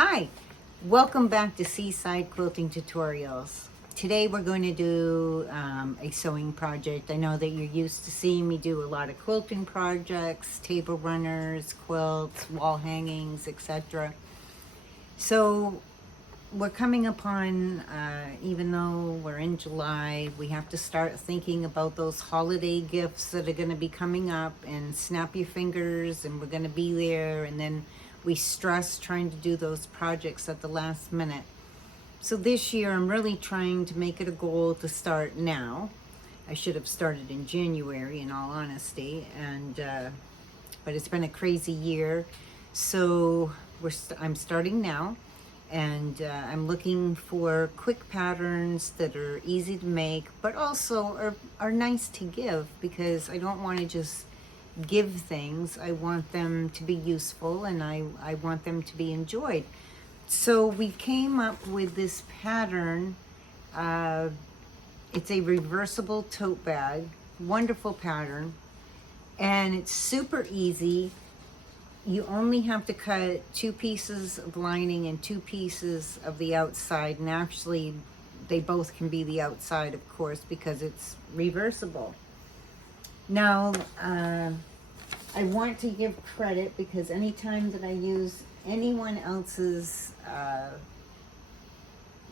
Hi, welcome back to Seaside Quilting Tutorials. Today we're going to do a sewing project. I know that you're used to seeing me do a lot of quilting projects, table runners, quilts, wall hangings, etc. So we're coming upon, even though we're in July, we have to start thinking about those holiday gifts that are going to be coming up, and snap your fingers and we're going to be there, and then we stress trying to do those projects at the last minute. So this year I'm really trying to make it a goal to start now. I should have started in January, in all honesty, and but it's been a crazy year. So I'm starting now, and I'm looking for quick patterns that are easy to make, but also are nice to give, because I don't want to just give things. I want them to be useful, and I want them to be enjoyed. So we came up with this pattern. It's a reversible tote bag, wonderful pattern, and it's super easy. You only have to cut 2 pieces of lining and 2 pieces of the outside, and actually they both can be the outside, of course, because it's reversible. Now, I want to give credit, because anytime that I use anyone else's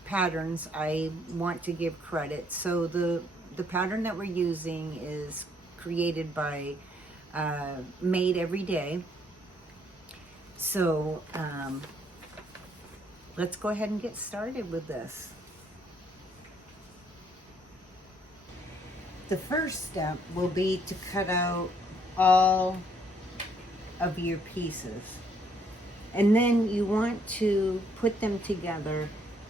patterns, I want to give credit. So the pattern that we're using is created by Made Every Day. So let's go ahead and get started with this. The first step will be to cut out all of your pieces, and then you want to put them together,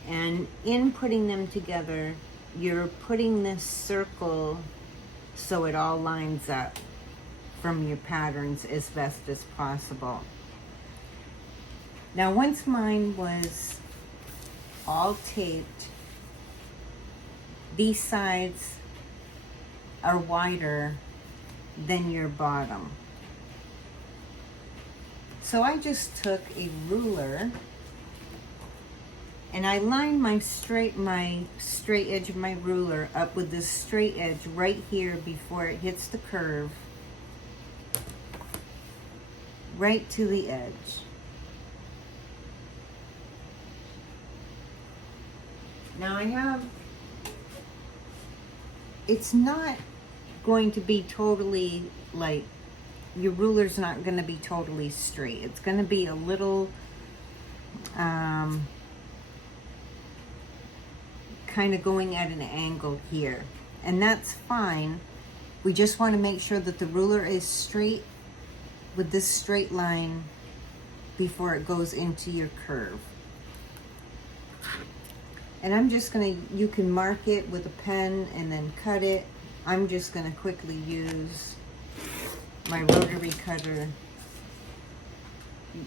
and in putting them together you're putting this circle so it all lines up from your patterns as best as possible. Now, once mine was all taped, these sides are wider than your bottom. So I just took a ruler and I lined my straight edge of my ruler up with this straight edge right here before it hits the curve, right to the edge. Now it's not going to be totally, like, your ruler's not going to be totally straight. It's going to be a little kind of going at an angle here, and that's fine. We just want to make sure that the ruler is straight with this straight line before it goes into your curve. And I'm just going to, you can mark it with a pen and then cut it. I'm just going to quickly use my rotary cutter.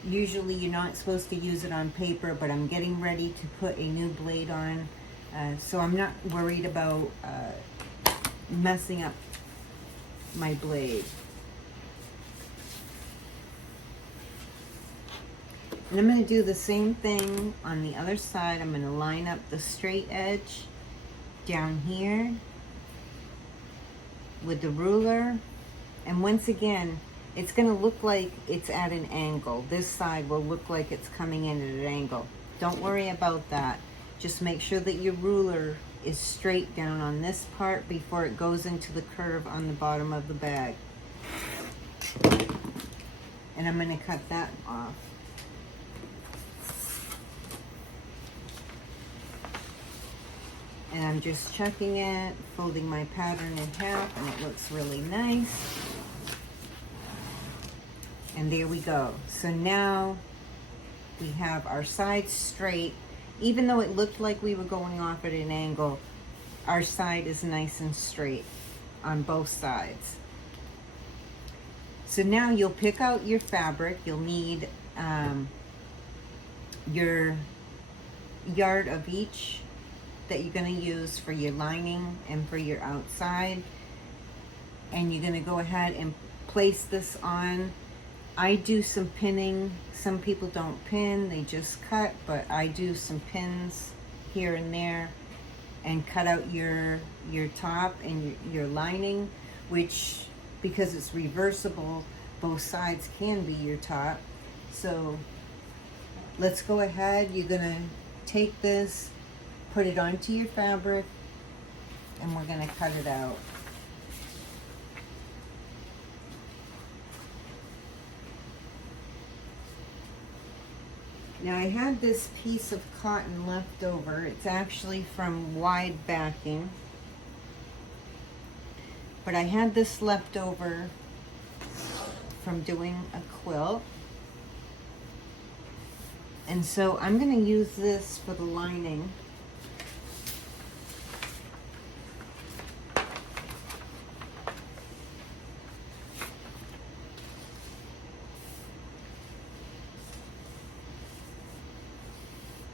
Usually you're not supposed to use it on paper, but I'm getting ready to put a new blade on, so I'm not worried about messing up my blade. And I'm going to do the same thing on the other side. I'm going to line up the straight edge down here with the ruler. And once again, it's going to look like it's at an angle. This side will look like it's coming in at an angle. Don't worry about that. Just make sure that your ruler is straight down on this part before it goes into the curve on the bottom of the bag. And I'm going to cut that off. And I'm just checking it, folding my pattern in half, and it looks really nice. And there we go. So now we have our sides straight. Even though it looked like we were going off at an angle, our side is nice and straight on both sides. So now you'll pick out your fabric. You'll need your yard of each that you're going to use for your lining and for your outside, and you're going to go ahead and place this on. I do some pinning. Some people don't pin, they just cut, but I do some pins here and there and cut out your top and your lining, which, because it's reversible, both sides can be your top. So let's go ahead. You're gonna take this, put it onto your fabric, and we're gonna cut it out. Now I had this piece of cotton left over. It's actually from wide backing, but I had this left over from doing a quilt. And so I'm going to use this for the lining.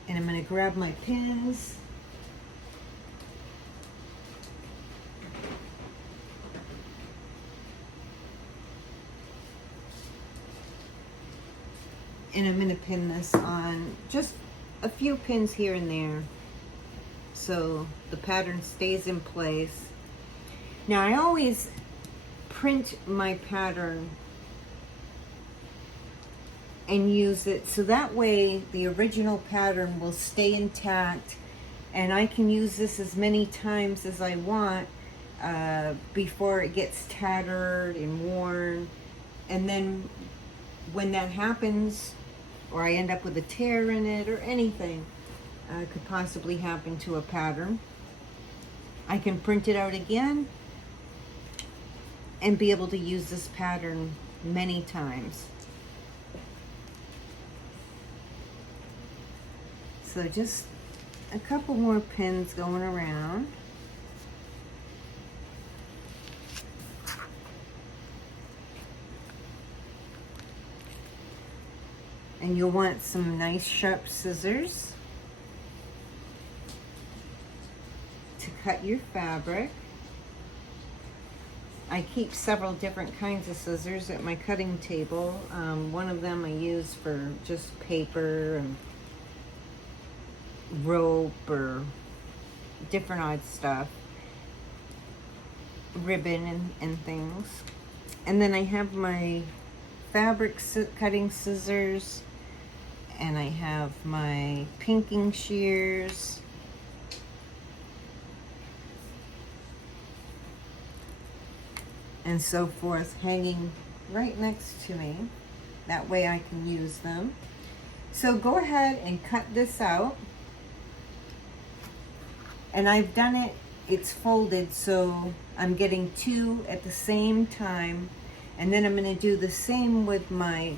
And I'm going to grab my pins. And I'm going to pin this on just a few pins here and there so the pattern stays in place. Now I always print my pattern and use it so that way the original pattern will stay intact, and I can use this as many times as I want before it gets tattered and worn. And then when that happens, or I end up with a tear in it or anything could possibly happen to a pattern, I can print it out again and be able to use this pattern many times. So just a couple more pins going around. And you'll want some nice sharp scissors to cut your fabric. I keep several different kinds of scissors at my cutting table. One of them I use for just paper and rope or different odd stuff, ribbon and things. And then I have my fabric cutting scissors, and I have my pinking shears, and so forth hanging right next to me. That way I can use them. So go ahead and cut this out. And I've done it, it's folded, so I'm getting two at the same time. And then I'm going to do the same with my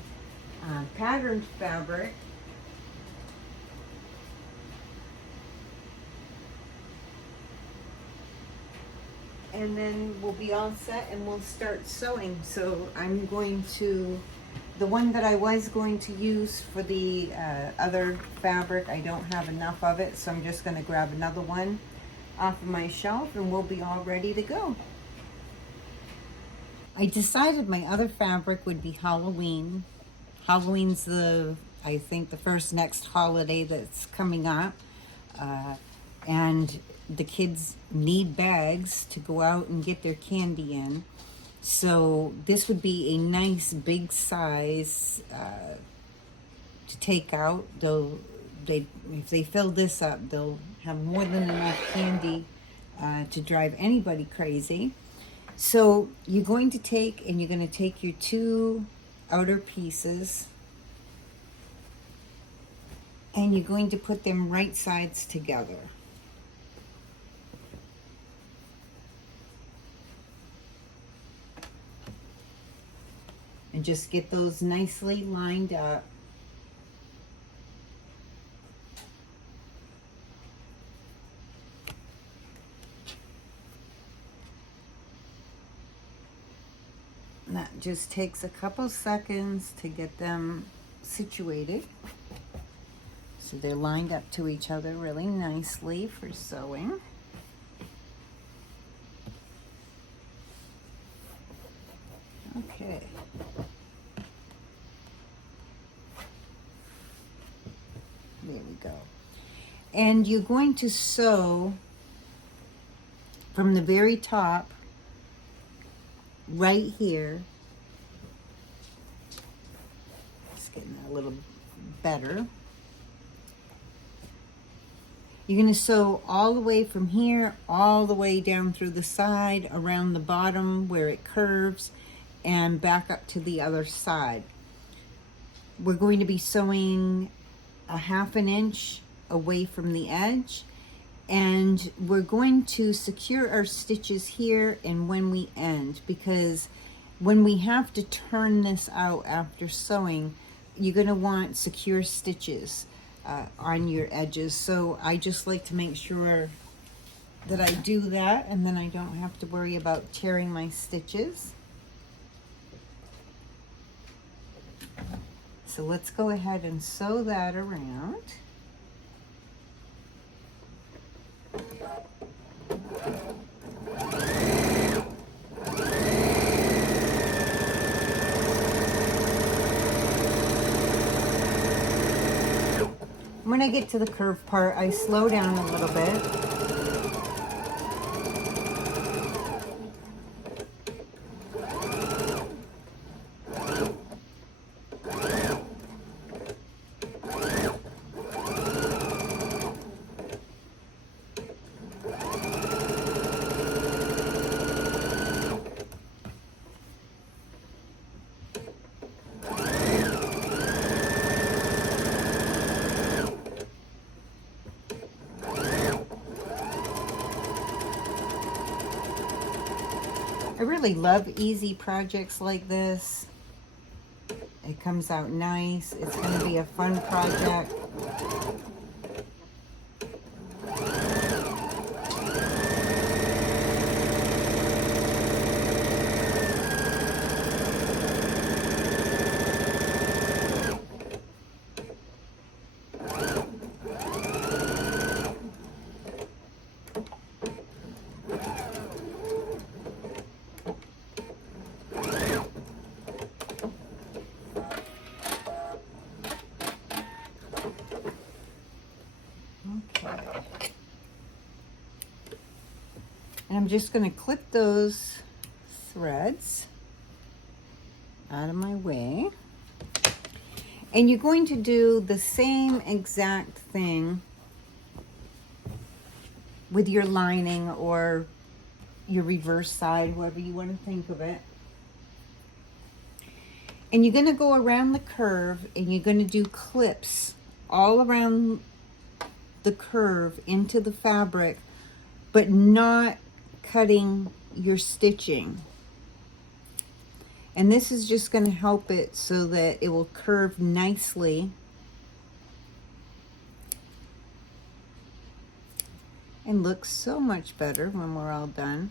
patterned fabric. And then we'll be all set and we'll start sewing. So I'm going to, the one that I was going to use for the other fabric, I don't have enough of it, so I'm just going to grab another one off of my shelf and we'll be all ready to go. I decided my other fabric would be Halloween. Halloween's I think the first next holiday that's coming up. And the kids need bags to go out and get their candy in. So this would be a nice big size to take out. If they fill this up, they'll have more than enough candy to drive anybody crazy. So you're going to take your two outer pieces and you're going to put them right sides together. And just get those nicely lined up. And that just takes a couple seconds to get them situated. So they're lined up to each other really nicely for sewing. Okay. There we go. And you're going to sew from the very top right here. Just getting that a little better. You're going to sew all the way from here, all the way down through the side, around the bottom where it curves, and back up to the other side. We're going to be sewing a 1/2 inch away from the edge, and we're going to secure our stitches here and when we end, because when we have to turn this out after sewing, you're going to want secure stitches on your edges. So I just like to make sure that I do that, and then I don't have to worry about tearing my stitches. So let's go ahead and sew that around. When I get to the curve part, I slow down a little bit. I really love easy projects like this. It comes out nice. It's going to be a fun project. And I'm just going to clip those threads out of my way. And you're going to do the same exact thing with your lining or your reverse side, however you want to think of it. And you're going to go around the curve and you're going to do clips all around the curve into the fabric, but not cutting your stitching. And this is just going to help it so that it will curve nicely and look so much better when we're all done.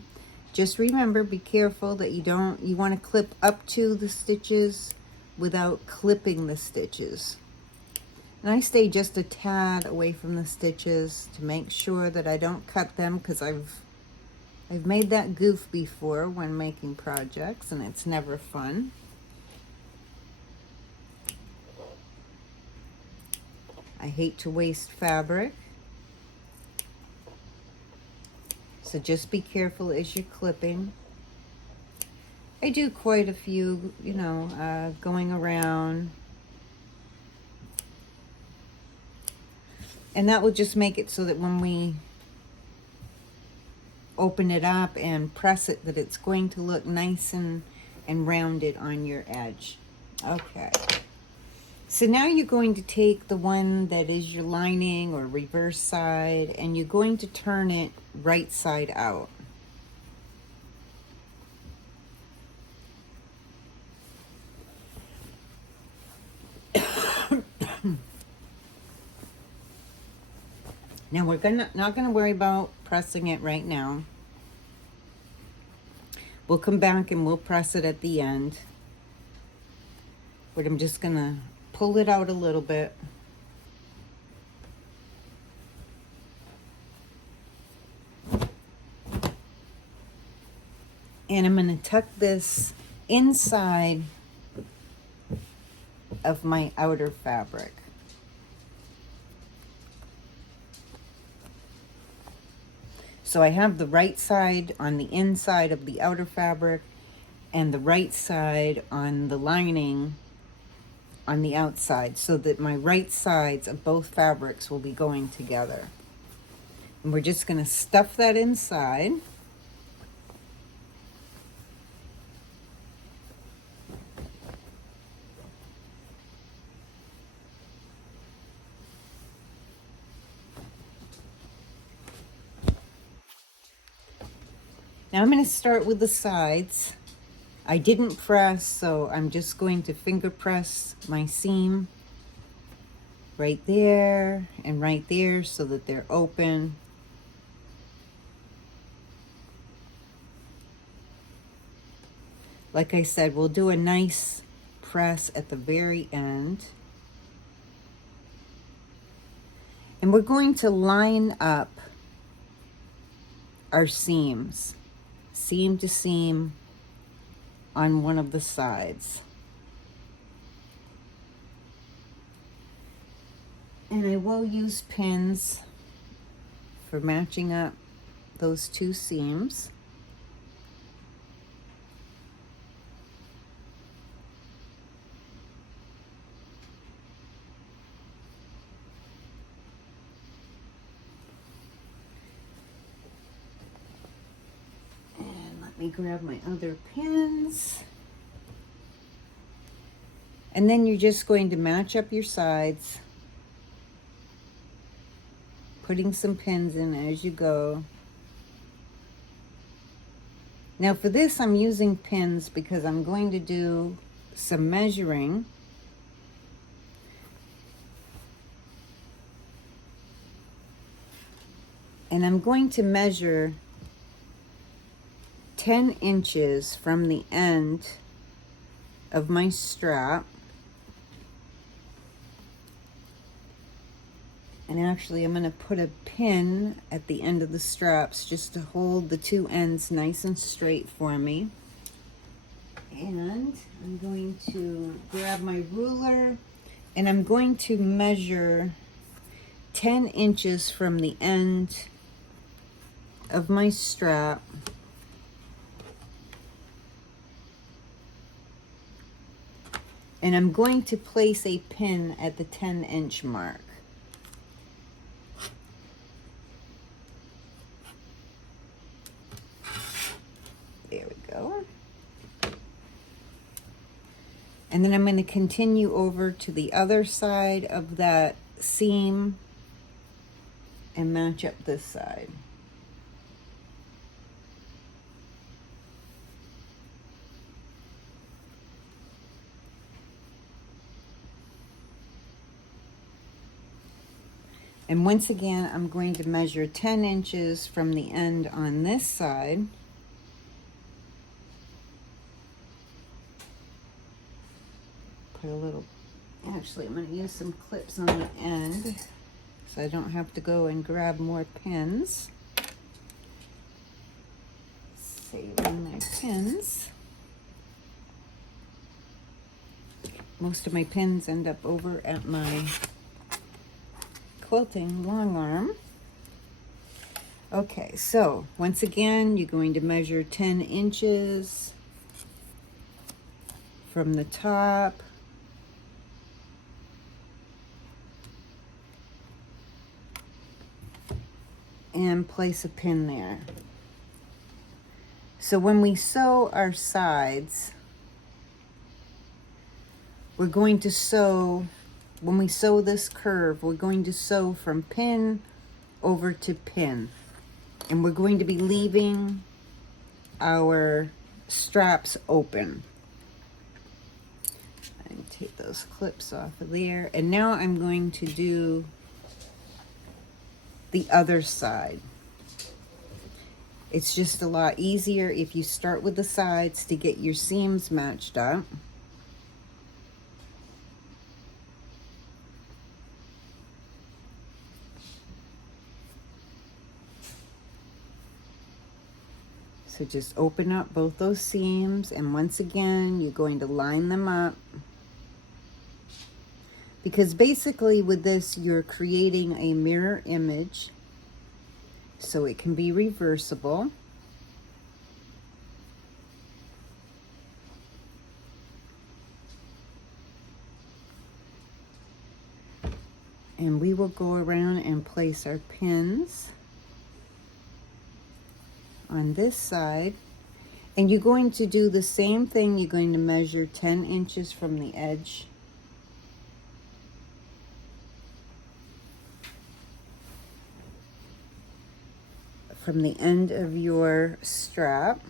Just remember, be careful that you want to clip up to the stitches without clipping the stitches. And I stay just a tad away from the stitches to make sure that I don't cut them, because I've made that goof before when making projects, and it's never fun. I hate to waste fabric. So just be careful as you're clipping. I do quite a few, going around. And that will just make it so that when we open it up and press it, that it's going to look nice and rounded on your edge. Okay. So now you're going to take the one that is your lining or reverse side, and you're going to turn it right side out. Now we're not gonna worry about pressing it right now. We'll come back and we'll press it at the end. But I'm just gonna pull it out a little bit. And I'm gonna tuck this inside of my outer fabric. So I have the right side on the inside of the outer fabric and the right side on the lining on the outside, so that my right sides of both fabrics will be going together. And we're just going to stuff that inside. Now I'm going to start with the sides. I didn't press, so I'm just going to finger press my seam right there and right there so that they're open. Like I said, we'll do a nice press at the very end. And we're going to line up our seams, seam to seam, on one of the sides. And I will use pins for matching up those two seams. Let me grab my other pins. And then you're just going to match up your sides, putting some pins in as you go. Now for this, I'm using pins because I'm going to do some measuring. And I'm going to measure 10 inches from the end of my strap. And actually I'm going to put a pin at the end of the straps just to hold the two ends nice and straight for me. And I'm going to grab my ruler and I'm going to measure 10 inches from the end of my strap. And I'm going to place a pin at the 10-inch mark. There we go. And then I'm going to continue over to the other side of that seam and match up this side. And once again, I'm going to measure 10 inches from the end on this side. Put a little, actually I'm going to use some clips on the end so I don't have to go and grab more pins. Saving my pins. Most of my pins end up over at my quilting long arm. Okay, so once again, you're going to measure 10 inches from the top. And place a pin there. So when we sew our sides, we're going to sew, when we sew this curve, we're going to sew from pin over to pin. And we're going to be leaving our straps open. I can take those clips off of there. And now I'm going to do the other side. It's just a lot easier if you start with the sides to get your seams matched up. So just open up both those seams, and once again, you're going to line them up. Because basically with this, you're creating a mirror image. so it can be reversible. And we will go around and place our pins on this side. And you're going to do the same thing. You're going to measure 10 inches from the edge. From the end of your strap.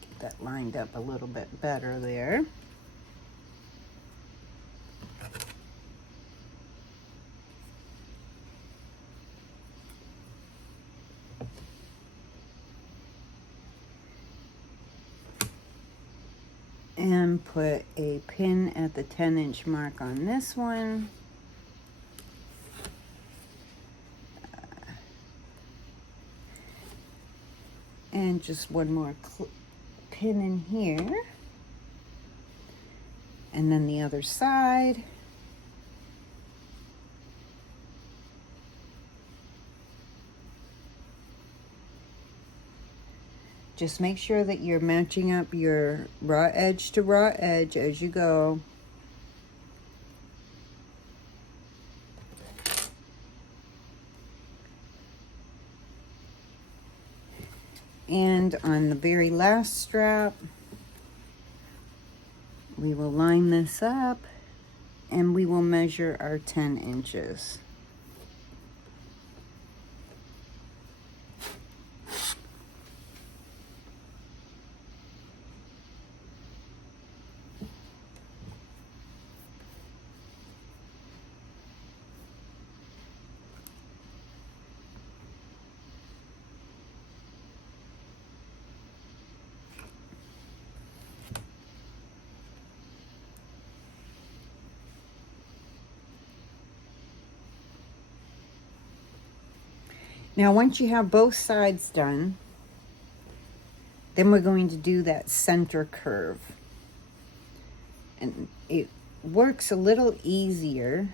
Get that lined up a little bit better there. And put a pin at the 10-inch mark on this one. And just one more pin in here. And then the other side. Just make sure that you're matching up your raw edge to raw edge as you go. And on the very last strap, we will line this up and we will measure our 10 inches. Now, once you have both sides done, then we're going to do that center curve. And it works a little easier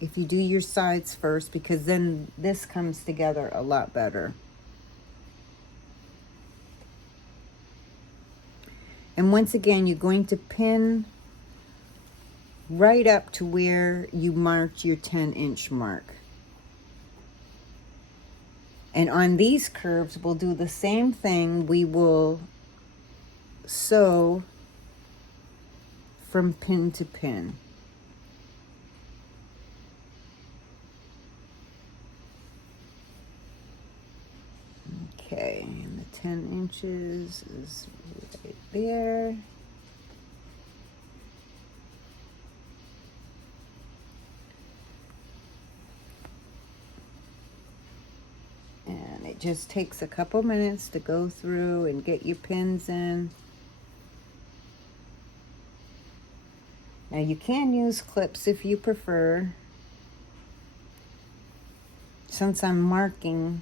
if you do your sides first, because then this comes together a lot better. And once again, you're going to pin right up to where you marked your 10-inch mark. And on these curves, we'll do the same thing. We will sew from pin to pin. Okay, and the 10 inches is right there. And it just takes a couple minutes to go through and get your pins in. Now you can use clips if you prefer. Since I'm marking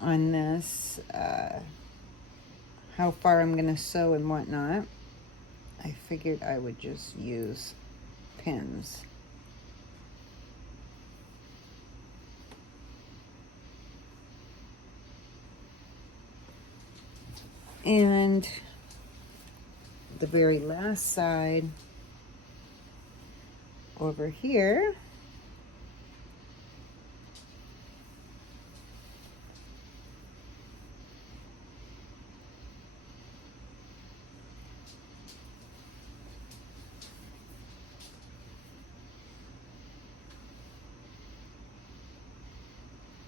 on this how far I'm going to sew and whatnot, I figured I would just use pins. And the very last side over here,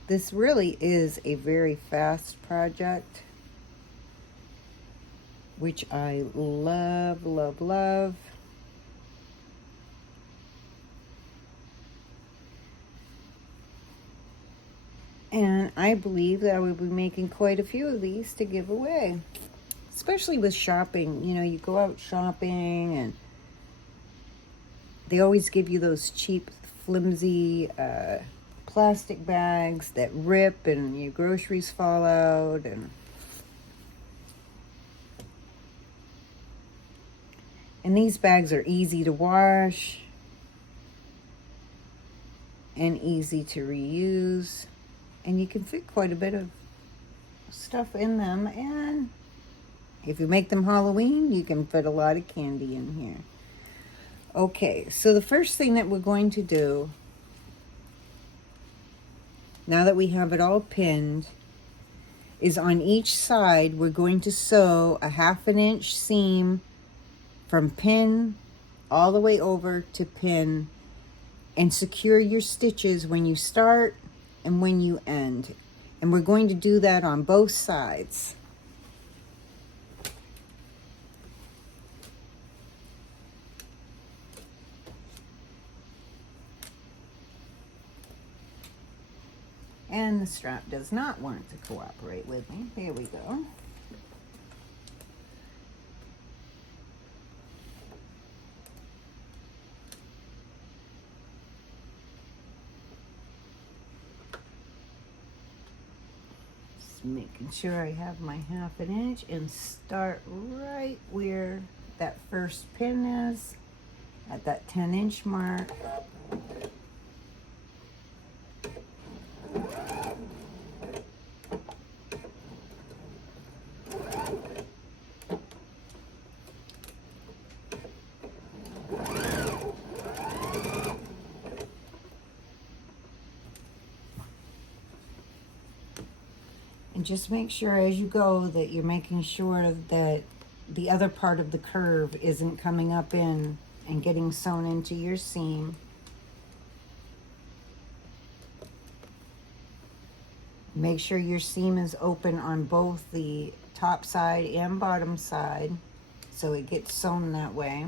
this really is a very fast project, which I love, love, love. And I believe that I will be making quite a few of these to give away. Especially with shopping. You know, you go out shopping and they always give you those cheap, flimsy plastic bags that rip and your groceries fall out. And these bags are easy to wash and easy to reuse. And you can fit quite a bit of stuff in them. And if you make them Halloween, you can fit a lot of candy in here. Okay, so the first thing that we're going to do, now that we have it all pinned, is on each side we're going to sew a 1/2 inch seam from pin all the way over to pin, and secure your stitches when you start and when you end. And we're going to do that on both sides. And the strap does not want to cooperate with me. There we go. Just making sure I have my 1/2 inch and start right where that first pin is, at that 10-inch mark. And just make sure as you go that you're making sure that the other part of the curve isn't coming up in and getting sewn into your seam. Make sure your seam is open on both the top side and bottom side so it gets sewn that way.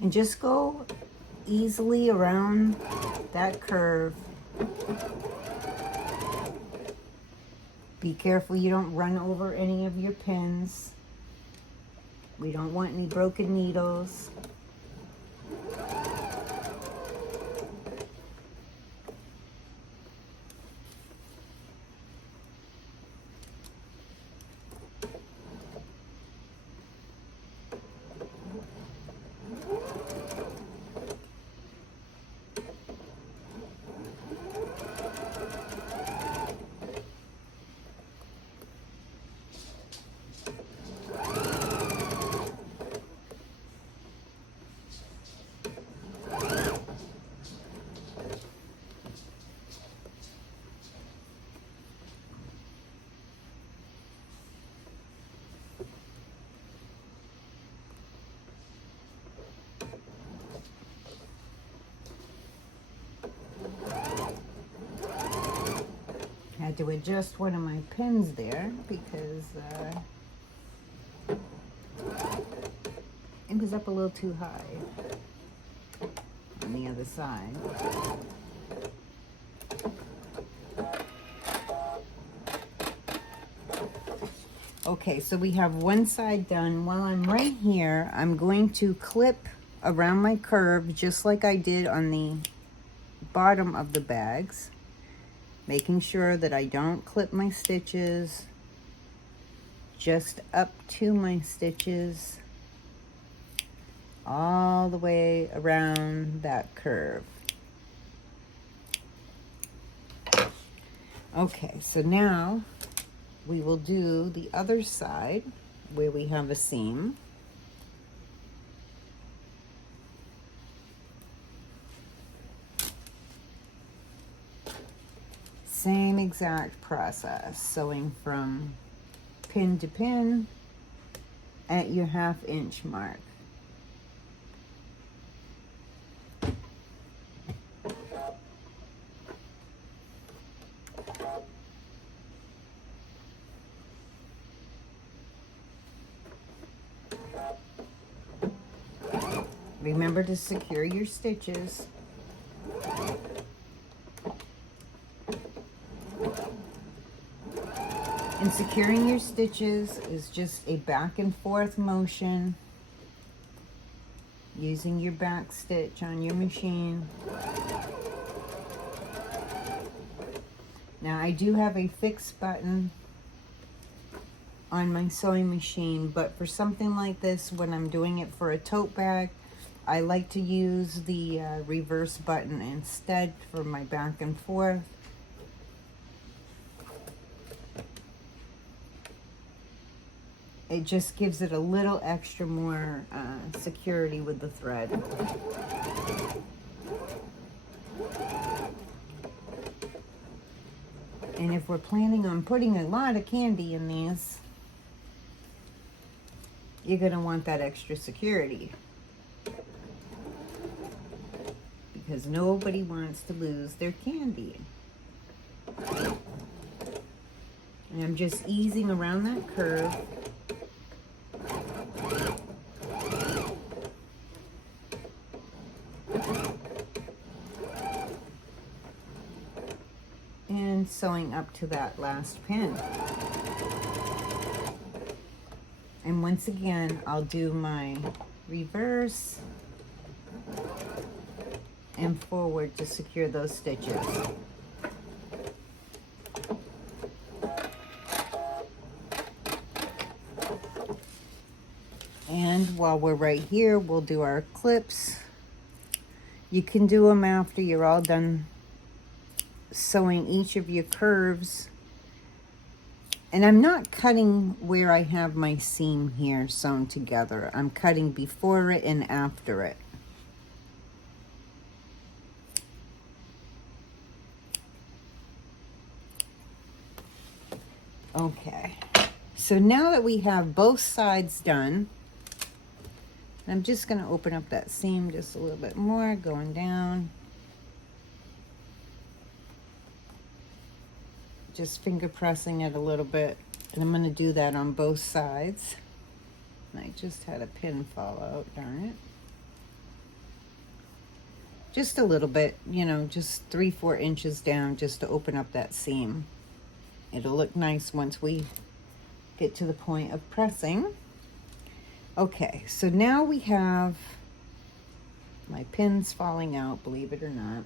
And just go easily around that curve. Be careful you don't run over any of your pins. We don't want any broken needles. Had to adjust one of my pins there because it was up a little too high on the other side. Okay, so we have one side done. While I'm right here, I'm going to clip around my curve just like I did on the bottom of the bags, making sure that I don't clip my stitches, just up to my stitches, all the way around that curve. Okay, so now we will do the other side where we have a seam. Same exact process, sewing from pin to pin at your 1/2 inch mark. Remember to secure your stitches. And securing your stitches is just a back and forth motion. using your back stitch on your machine. Now I do have a fixed button on my sewing machine, but for something like this, when I'm doing it for a tote bag, I like to use the reverse button instead for my back and forth. It just gives it a little extra more security with the thread. And if we're planning on putting a lot of candy in these, you're going to want that extra security, because nobody wants to lose their candy. And I'm just easing around that curve. And sewing up to that last pin. And once again, I'll do my reverse and forward to secure those stitches. And while we're right here, we'll do our clips. You can do them after you're all done sewing each of your curves. And I'm not cutting where I have my seam here sewn together. I'm cutting before it and after it. Okay, so now that we have both sides done, I'm just going to open up that seam just a little bit more, going down. Just finger pressing it a little bit, and I'm going to do that on both sides. And I just had a pin fall out, darn it. Just a little bit, you know, just 3-4 inches down, just to open up that seam. It'll look nice once we get to the point of pressing. Okay, so now we have my pins falling out, believe it or not.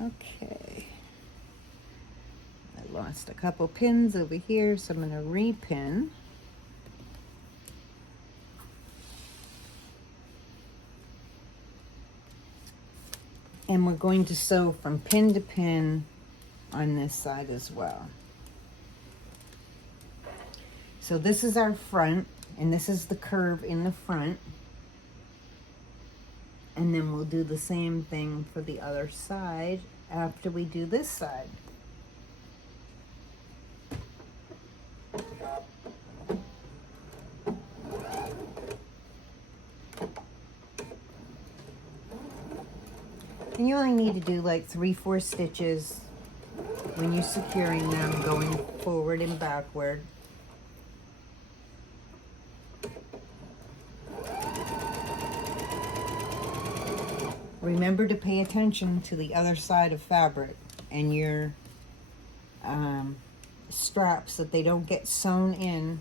Okay, I lost a couple pins over here, so I'm going to repin. And we're going to sew from pin to pin on this side as well. So this is our front, and this is the curve in the front. And then we'll do the same thing for the other side after we do this side. And you only need to do like 3-4 stitches when you're securing them, going forward and backward. Remember to pay attention to the other side of fabric and your straps, that they don't get sewn in.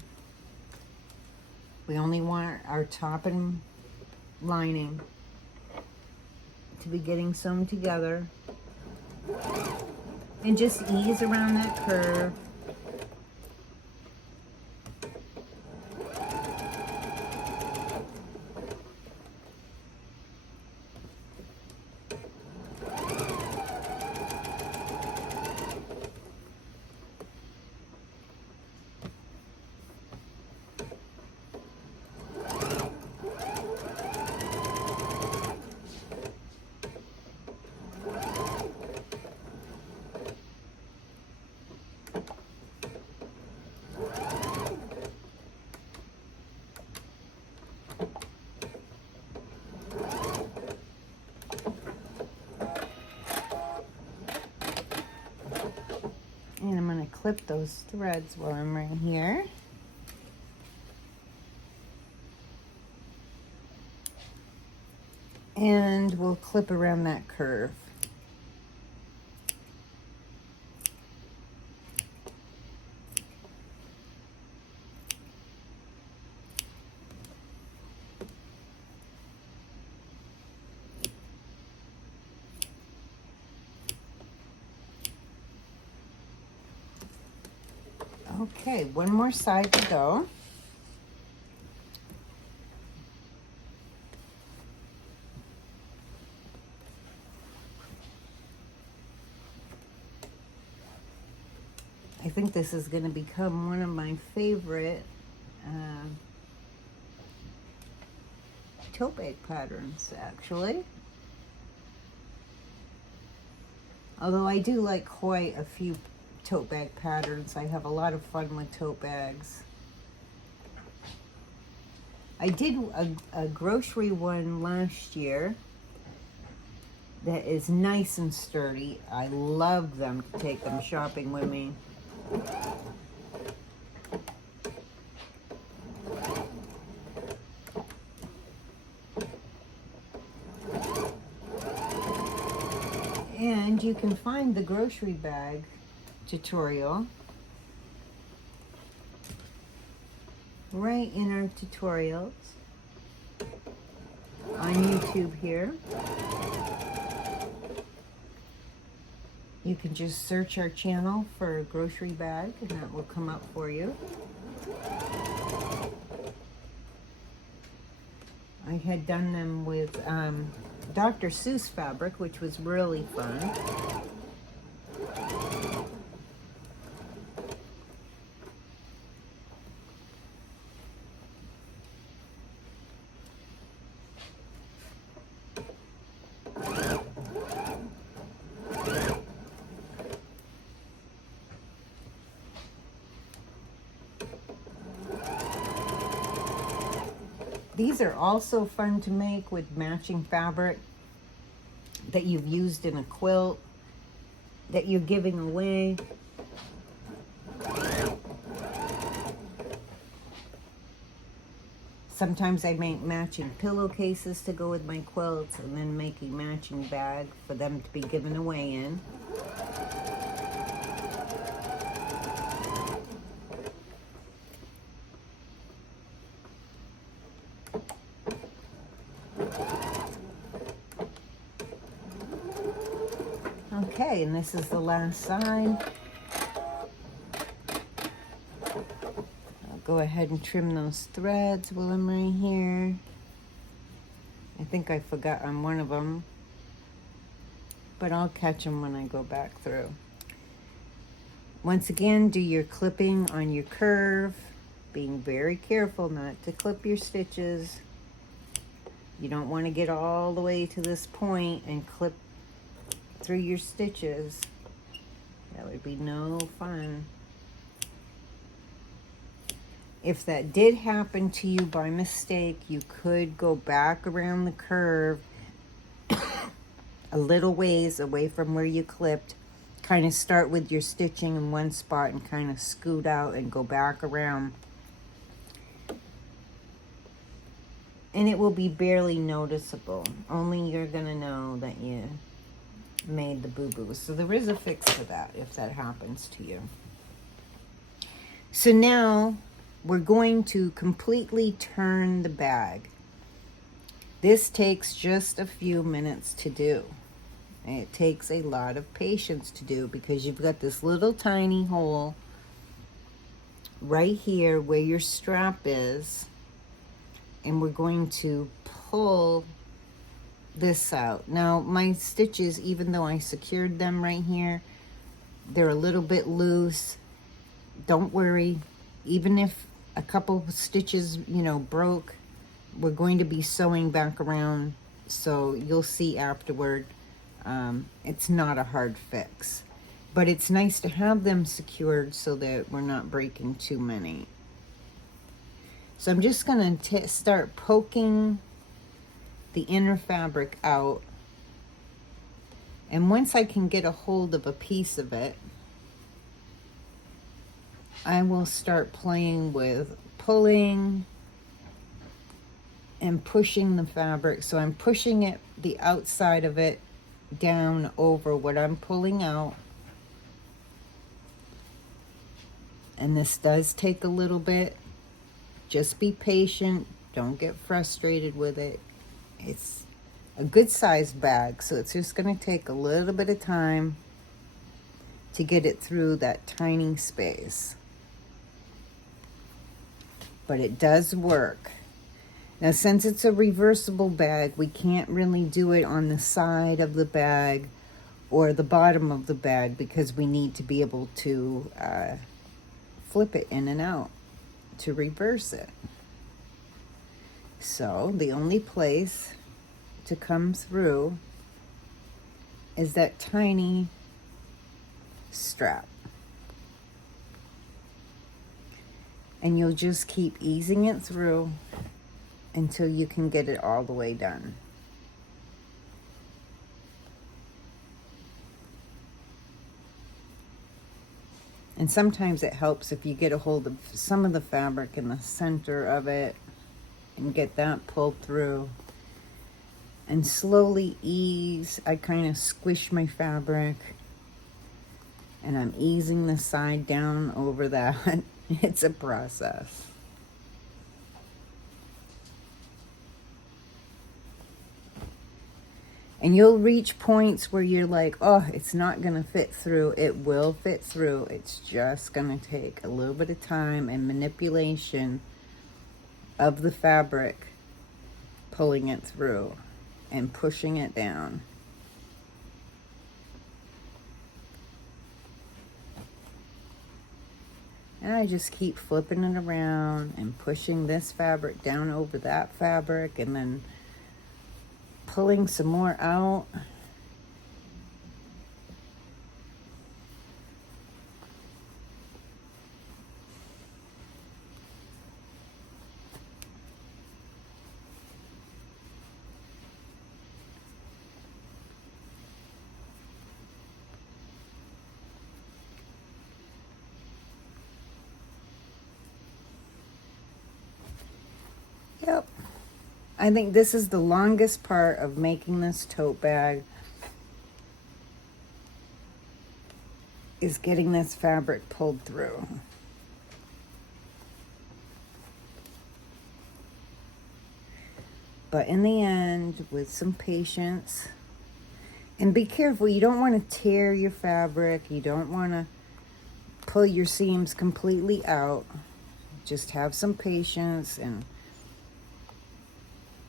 We only want our top and lining to be getting sewn together. And just ease around that curve. And I'm going to clip those threads while I'm right here. And we'll clip around that curve. Okay, one more side to go. I think this is going to become one of my favorite tote bag patterns, actually. Although I do like quite a few tote bag patterns. I have a lot of fun with tote bags. I did a grocery one last year that is nice and sturdy. I love them to take them shopping with me. And you can find the grocery bag tutorial right in our tutorials on YouTube here. You can just search our channel for a grocery bag and that will come up for you. I had done them with Dr. Seuss fabric, which was really fun. These are also fun to make with matching fabric that you've used in a quilt that you're giving away. Sometimes I make matching pillowcases to go with my quilts and then make a matching bag for them to be given away in. Okay, and this is the last side. I'll go ahead and trim those threads while I'm right here. I think I forgot on one of them, but I'll catch them when I go back through. Once again, do your clipping on your curve, being very careful not to clip your stitches. You don't want to get all the way to this point and clip through your stitches. That would be no fun. If that did happen to you by mistake, you could go back around the curve a little ways away from where you clipped. Kind of start with your stitching in one spot and kind of scoot out and go back around. And it will be barely noticeable. Only you're gonna know that you made the boo-boo. So there is a fix for that if that happens to you. So now we're going to completely turn the bag. This takes just a few minutes to do. And it takes a lot of patience to do because you've got this little tiny hole right here where your strap is, and we're going to pull this out. Now my stitches, even though I secured them right here, they're a little bit loose. Don't worry, even if a couple stitches, broke, we're going to be sewing back around, so you'll see afterward. It's not a hard fix, but it's nice to have them secured so that we're not breaking too many. So I'm just going to start poking the inner fabric out, and once I can get a hold of a piece of it, I will start playing with pulling and pushing the fabric. So I'm pushing it, the outside of it, down over what I'm pulling out, and this does take a little bit. Just be patient, don't get frustrated with it. It's a good sized bag, so it's just going to take a little bit of time to get it through that tiny space. but it does work. Now, since it's a reversible bag, we can't really do it on the side of the bag or the bottom of the bag because we need to be able to flip it in and out to reverse it. So the only place to come through is that tiny strap. And you'll just keep easing it through until you can get it all the way done. And sometimes it helps if you get a hold of some of the fabric in the center of it and get that pulled through. And slowly ease. I kind of squish my fabric and I'm easing the side down over that. It's a process. And you'll reach points where you're like, oh, it's not going to fit through. It will fit through. It's just going to take a little bit of time and manipulation of the fabric, pulling it through and pushing it down. And I just keep flipping it around and pushing this fabric down over that fabric and then pulling some more out. Yep. I think this is the longest part of making this tote bag, is getting this fabric pulled through. But in the end, with some patience, and be careful, you don't want to tear your fabric, you don't want to pull your seams completely out. Just have some patience and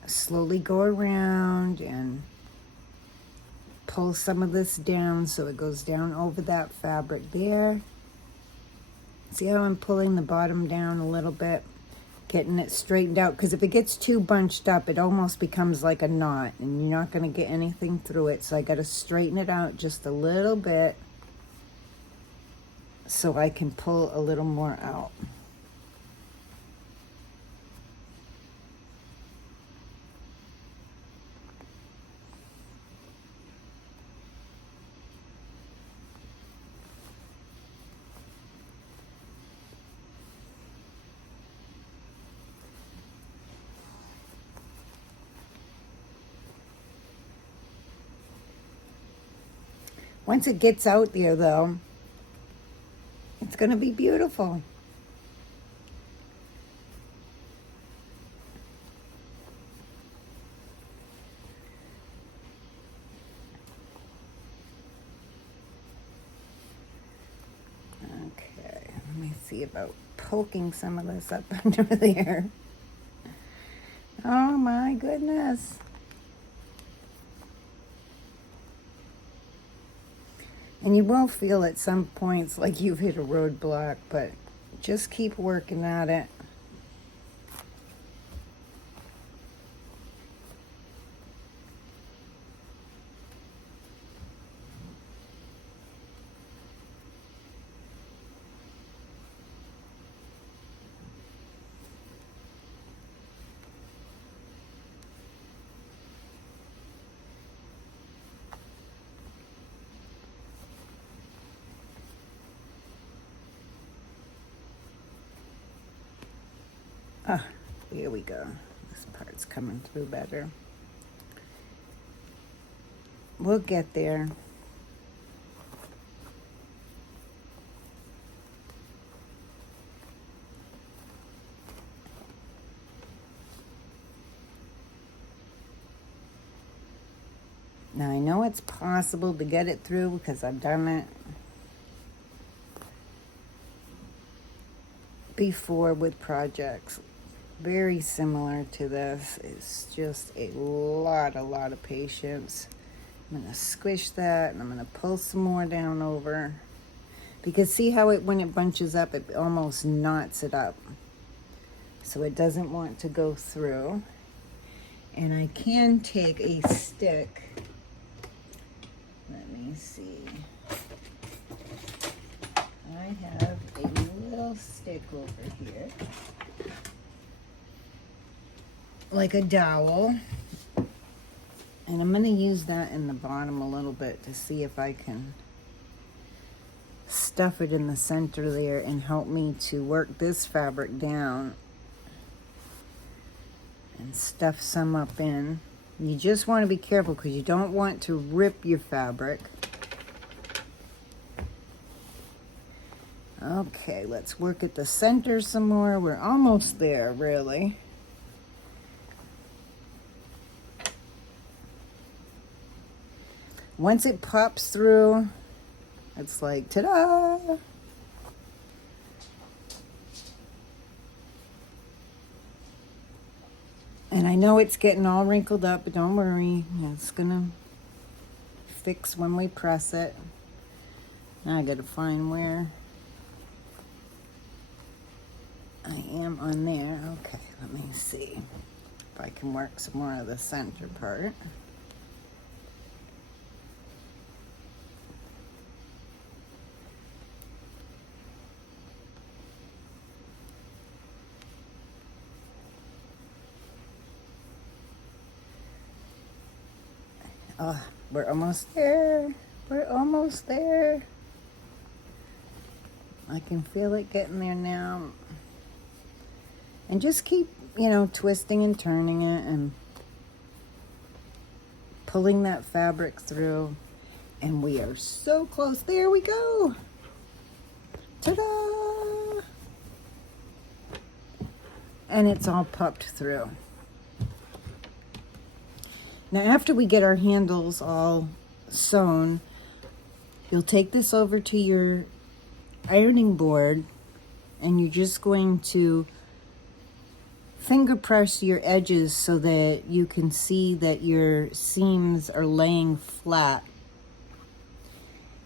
slowly go around and pull some of this down so it goes down over that fabric there. See how I'm pulling the bottom down a little bit, getting it straightened out, because if it gets too bunched up, it almost becomes like a knot and you're not going to get anything through it. So I got to straighten it out just a little bit so I can pull a little more out. Once it gets out there, though, it's going to be beautiful. Okay, let me see about poking some of this up under there. Oh my goodness. And you will feel at some points like you've hit a roadblock, but just keep working at it. Ah, here we go. This part's coming through better. We'll get there. Now I know it's possible to get it through because I've done it. before with projects very similar to this. It's just a lot of patience. I'm going to squish that, and I'm going to pull some more down over. Because see how when it bunches up, it almost knots it up. So it doesn't want to go through. And I can take a stick. Let me see. I have a little stick over here, like a dowel. And I'm going to use that in the bottom a little bit to see if I can stuff it in the center there and help me to work this fabric down and stuff some up in. You just want to be careful because you don't want to rip your fabric. Okay, let's work at the center some more. We're almost there, really. Once it pops through, it's like, ta-da! And I know it's getting all wrinkled up, but don't worry. It's gonna fix when we press it. Now I gotta find where I am on there. Okay, let me see if I can work some more of the center part. Oh, we're almost there. We're almost there. I can feel it getting there now. And just keep, twisting and turning it and pulling that fabric through. And we are so close. There we go. Ta-da! And it's all puffed through. Now, after we get our handles all sewn, you'll take this over to your ironing board and you're just going to finger press your edges so that you can see that your seams are laying flat.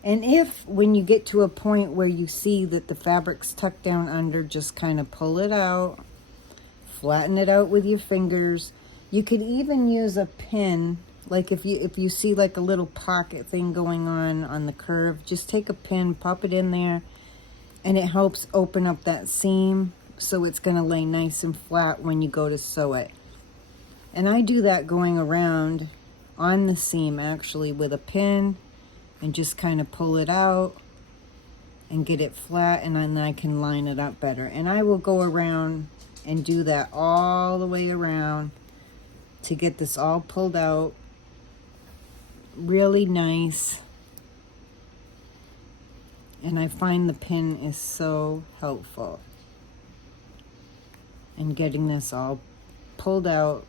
And if, when you get to a point where you see that the fabric's tucked down under, just kind of pull it out, flatten it out with your fingers. You could even use a pin, like if you see like a little pocket thing going on the curve, just take a pin, pop it in there, and it helps open up that seam so it's going to lay nice and flat when you go to sew it. And I do that going around on the seam actually with a pin and just kind of pull it out and get it flat, and then I can line it up better. And I will go around and do that all the way around to get this all pulled out really nice. And I find the pin is so helpful in getting this all pulled out,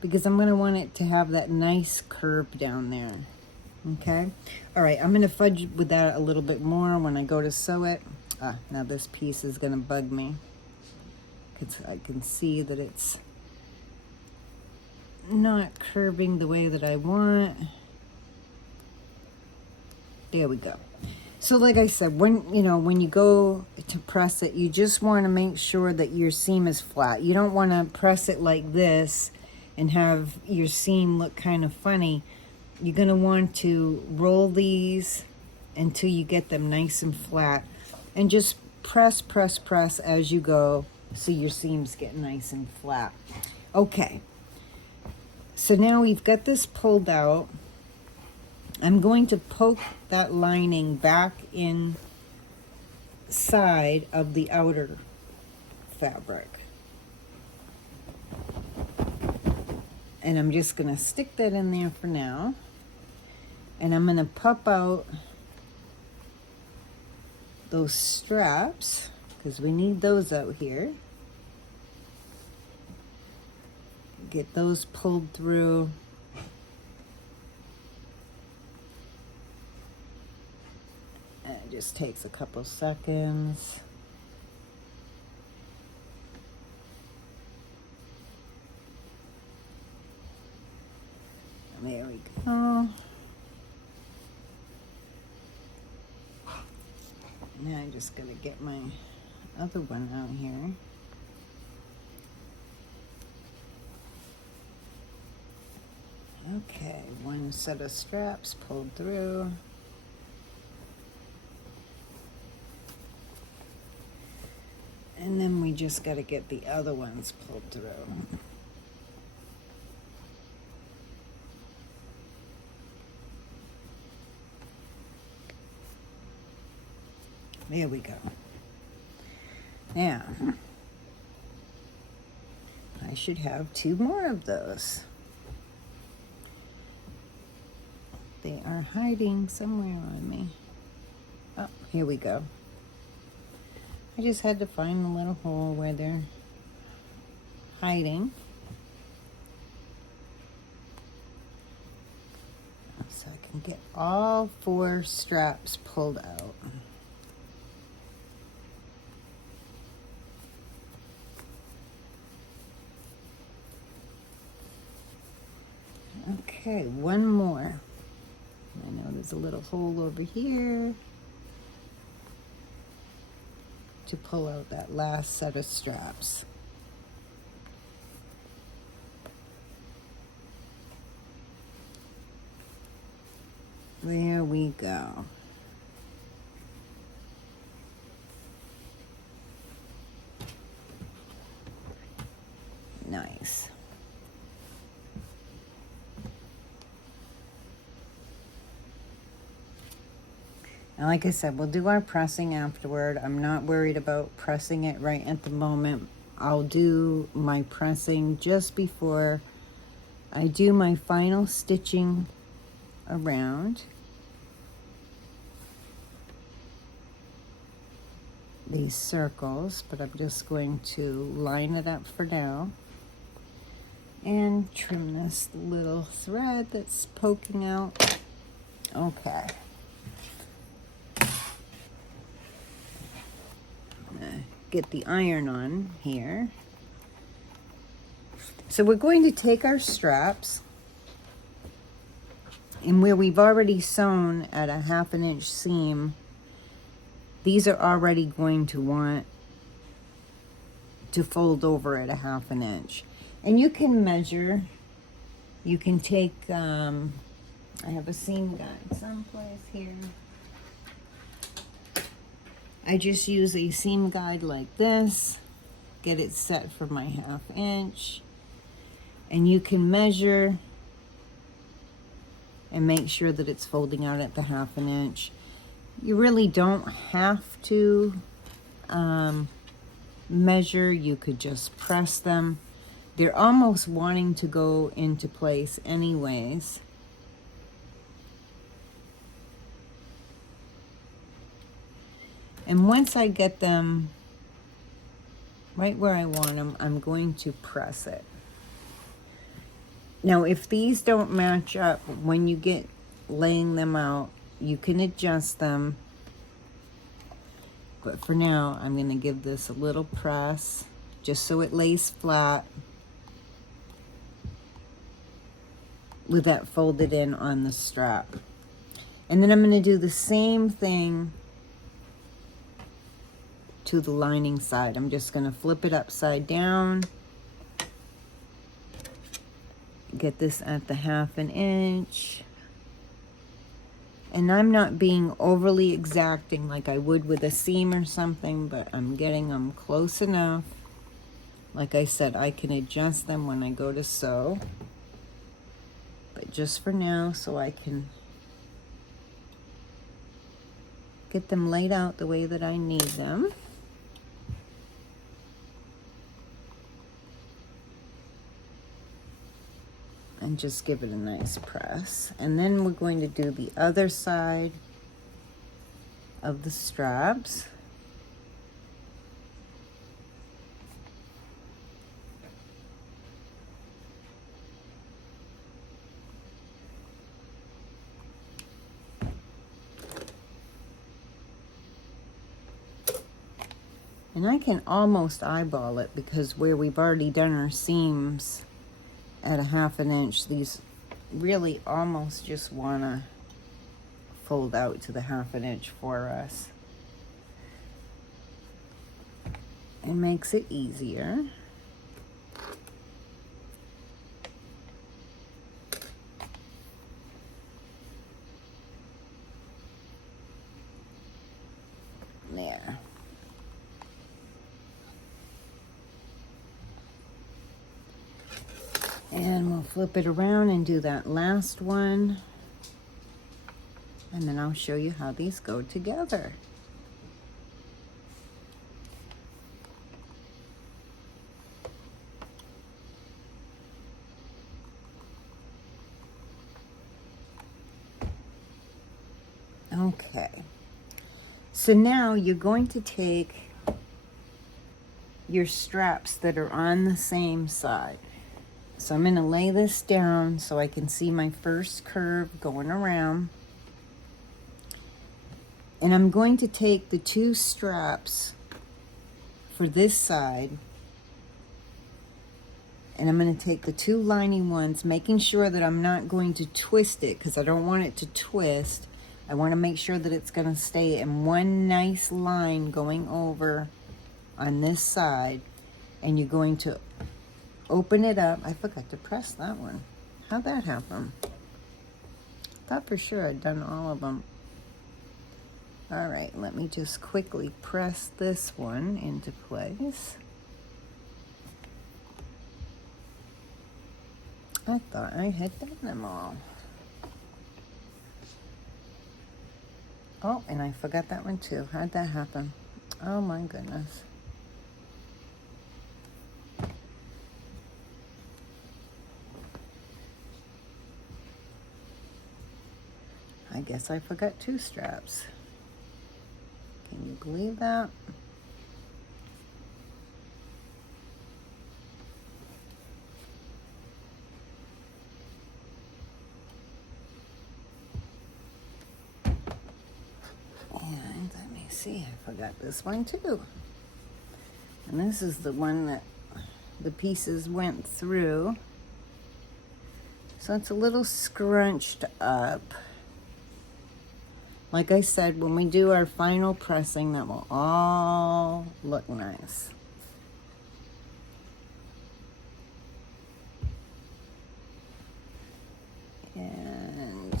because I'm going to want it to have that nice curve down there. Okay? All right, I'm going to fudge with that a little bit more when I go to sew it. Now this piece is going to bug me because I can see that it's not curving the way that I want. There we go. So like I said, when you go to press it, you just want to make sure that your seam is flat. You don't want to press it like this and have your seam look kind of funny. You're going to want to roll these until you get them nice and flat, and just press as you go so your seams get nice and flat. Okay, so now we've got this pulled out. I'm going to poke that lining back inside of the outer fabric. And I'm just going to stick that in there for now. And I'm going to pop out those straps, because we need those out here. Get those pulled through. just takes a couple seconds. There we go. Now I'm just gonna get my other one out here. Okay, one set of straps pulled through. And then we just got to get the other ones pulled through. There we go. Now, I should have 2 more of those. They are hiding somewhere on me. Oh, here we go. I just had to find a little hole where they're hiding. So I can get all 4 straps pulled out. Okay, one more. I know there's a little hole over here to pull out that last set of straps. There we go. Nice. And like I said, we'll do our pressing afterward. I'm not worried about pressing it right at the moment. I'll do my pressing just before I do my final stitching around these circles, but I'm just going to line it up for now and trim this little thread that's poking out. Okay. Get the iron on here. So we're going to take our straps, and where we've already sewn at a 1/2 inch seam, these are already going to want to fold over at a 1/2 inch. And you can measure, you can take, I have a seam guide someplace here. I just use a seam guide like this, get it set for my 1/2 inch, and you can measure and make sure that it's folding out at the 1/2 inch. You really don't have to measure, you could just press them. They're almost wanting to go into place anyways. And once I get them right where I want them, I'm going to press it. Now, if these don't match up, when you get laying them out, you can adjust them. But for now, I'm going to give this a little press just so it lays flat with that folded in on the strap. And then I'm going to do the same thing to the lining side. I'm just going to flip it upside down, get this at the 1/2 inch, and I'm not being overly exacting like I would with a seam or something, but I'm getting them close enough. Like I said, I can adjust them when I go to sew, but just for now, so I can get them laid out the way that I need them. And just give it a nice press. And then we're going to do the other side of the straps. And I can almost eyeball it because where we've already done our seams at a 1/2 inch, these really almost just want to fold out to the 1/2 inch for us. It makes it easier. There. And we'll flip it around and do that last one. And then I'll show you how these go together. Okay. So now you're going to take your straps that are on the same side. So I'm going to lay this down so I can see my first curve going around. And I'm going to take the 2 straps for this side, and I'm going to take the 2 lining ones, making sure that I'm not going to twist it because I don't want it to twist. I want to make sure that it's going to stay in one nice line going over on this side, and you're going to open it up. I forgot to press that one. How'd that happen? Thought for sure I'd done all of them. All right, let me just quickly press this one into place. I thought I had done them all. Oh, and I forgot that one too. How'd that happen? Oh my goodness. I guess I forgot 2 straps. Can you believe that? And let me see, I forgot this one too. And this is the one that the pieces went through. So it's a little scrunched up. Like I said, when we do our final pressing, that will all look nice. And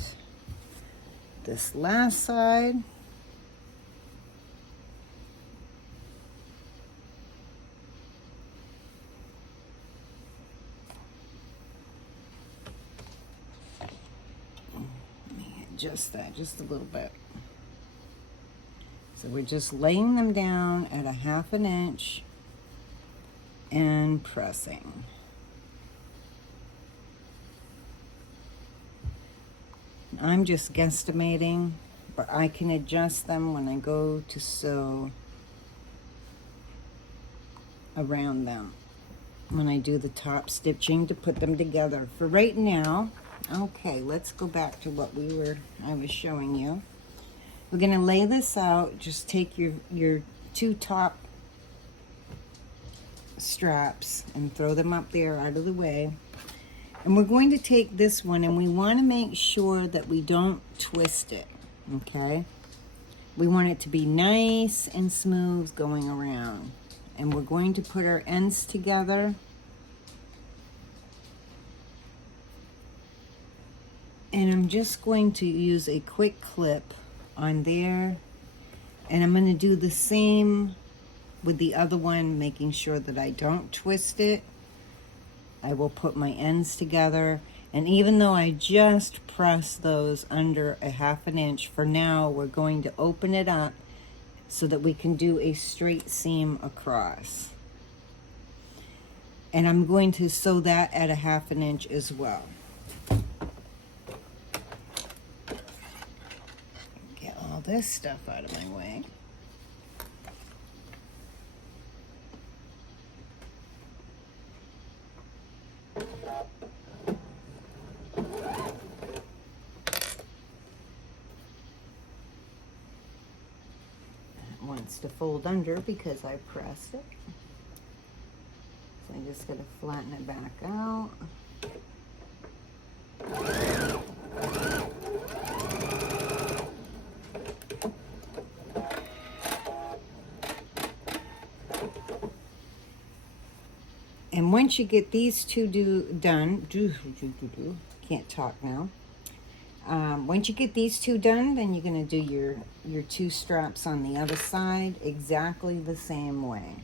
this last side. Let me adjust that just a little bit. So we're just laying them down at a 1/2 inch and pressing. I'm just guesstimating, but I can adjust them when I go to sew around them when I do the top stitching to put them together. For right now, okay, let's go back to what I was showing you. We're going to lay this out. Just take your 2 top straps and throw them up there out of the way. And we're going to take this one, and we want to make sure that we don't twist it, okay? We want it to be nice and smooth going around. And we're going to put our ends together. And I'm just going to use a quick clip on there, and I'm going to do the same with the other one, making sure that I don't twist it. I will put my ends together, and even though I just pressed those under a 1/2 inch, for now we're going to open it up so that we can do a straight seam across. And I'm going to sew that at a 1/2 inch as well. This stuff out of my way. wants to fold under because I pressed it. So I just gotta flatten it back out. And once you get these two done, can't talk now. Once you get these two done, then you're going to do your two straps on the other side exactly the same way.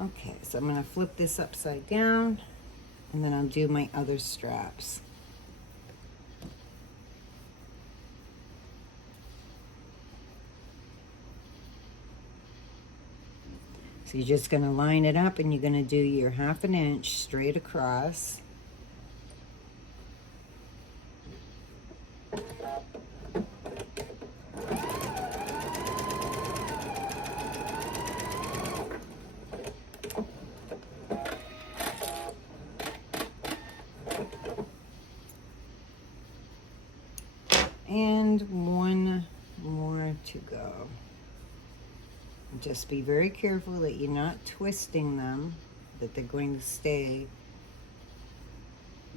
Okay, so I'm going to flip this upside down, and then I'll do my other straps. So you're just going to line it up, and you're going to do your 1/2 inch straight across. And one more to go. Just be very careful that you're not twisting them, that they're going to stay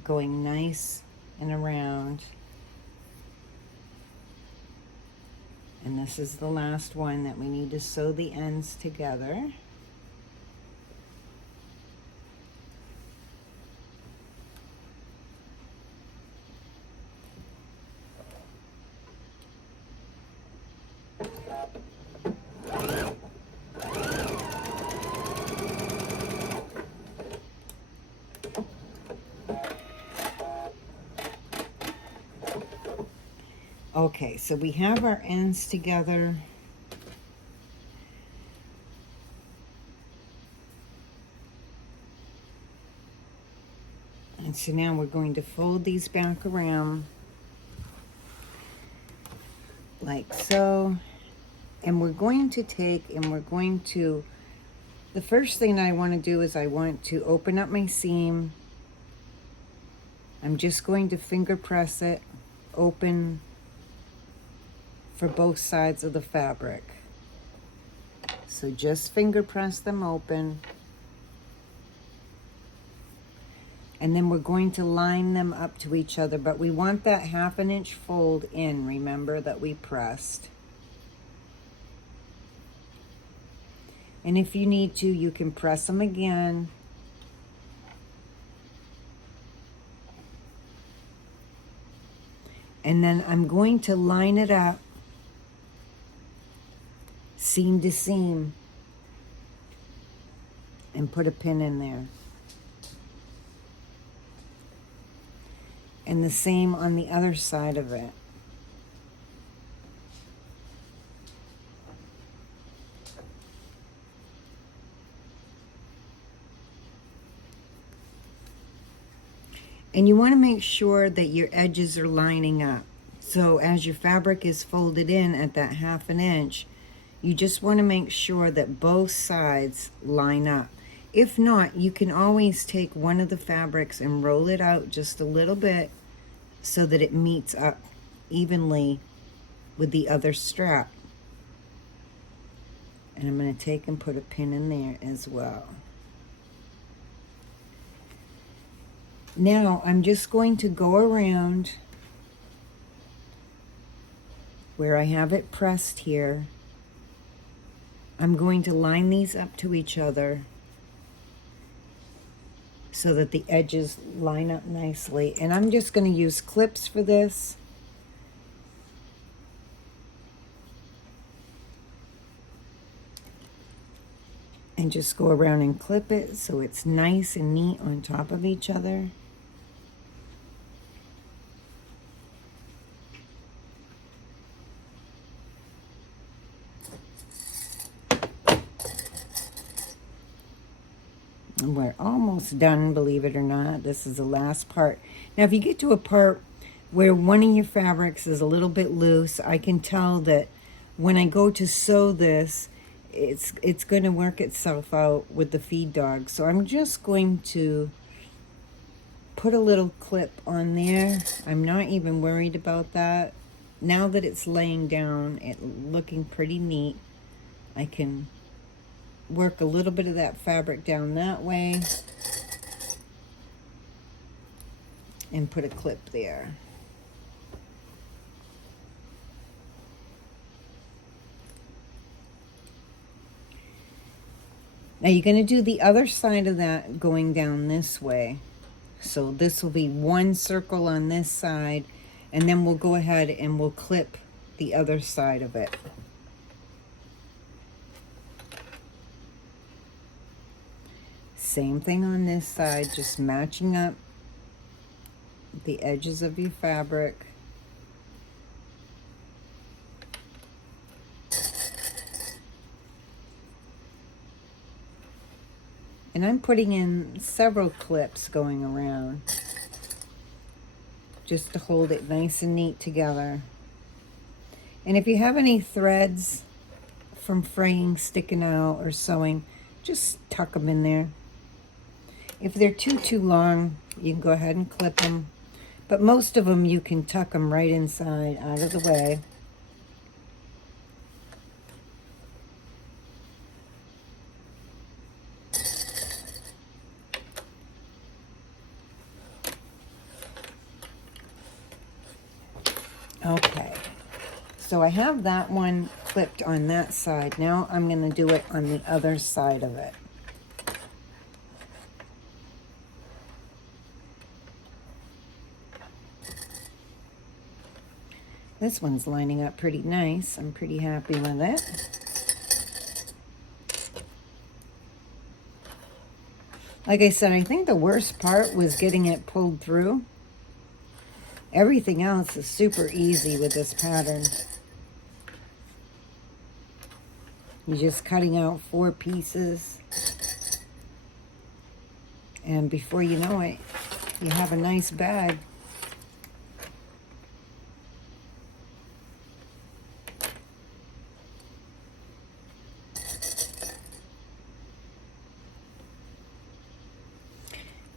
going nice and around. And this is the last one that we need to sew the ends together. Okay, so we have our ends together. And so now we're going to fold these back around like so. And we're going to the first thing I want to do is I want to open up my seam. I'm just going to finger press it open for both sides of the fabric. So just finger press them open. And then we're going to line them up to each other, but we want that 1/2 inch fold in, remember, that we pressed. And if you need to, you can press them again. And then I'm going to line it up seam to seam and put a pin in there. And the same on the other side of it. And you want to make sure that your edges are lining up. So as your fabric is folded in at that 1/2 inch, you just want to make sure that both sides line up. If not, you can always take one of the fabrics and roll it out just a little bit so that it meets up evenly with the other strap. And I'm going to take and put a pin in there as well. Now I'm just going to go around where I have it pressed here. I'm going to line these up to each other so that the edges line up nicely. And I'm just going to use clips for this. And just go around and clip it so it's nice and neat on top of each other. And we're almost done, believe it or not. This is the last part. Now, if you get to a part where one of your fabrics is a little bit loose, I can tell that when I go to sew this, it's going to work itself out with the feed dog. So I'm just going to put a little clip on there. I'm not even worried about that. Now that it's laying down, it looking pretty neat, I can work a little bit of that fabric down that way and put a clip there. Now you're going to do the other side of that going down this way. So this will be one circle on this side, and then we'll go ahead and we'll clip the other side of it. Same thing on this side, just matching up the edges of your fabric. And I'm putting in several clips going around just to hold it nice and neat together. And if you have any threads from fraying, sticking out, or sewing, just tuck them in there. If they're too long, you can go ahead and clip them. But most of them, you can tuck them right inside, out of the way. Okay, so I have that one clipped on that side. Now I'm going to do it on the other side of it. This one's lining up pretty nice. I'm pretty happy with it. Like I said, I think the worst part was getting it pulled through. Everything else is super easy with this pattern. You're just cutting out 4 pieces. And before you know it, you have a nice bag.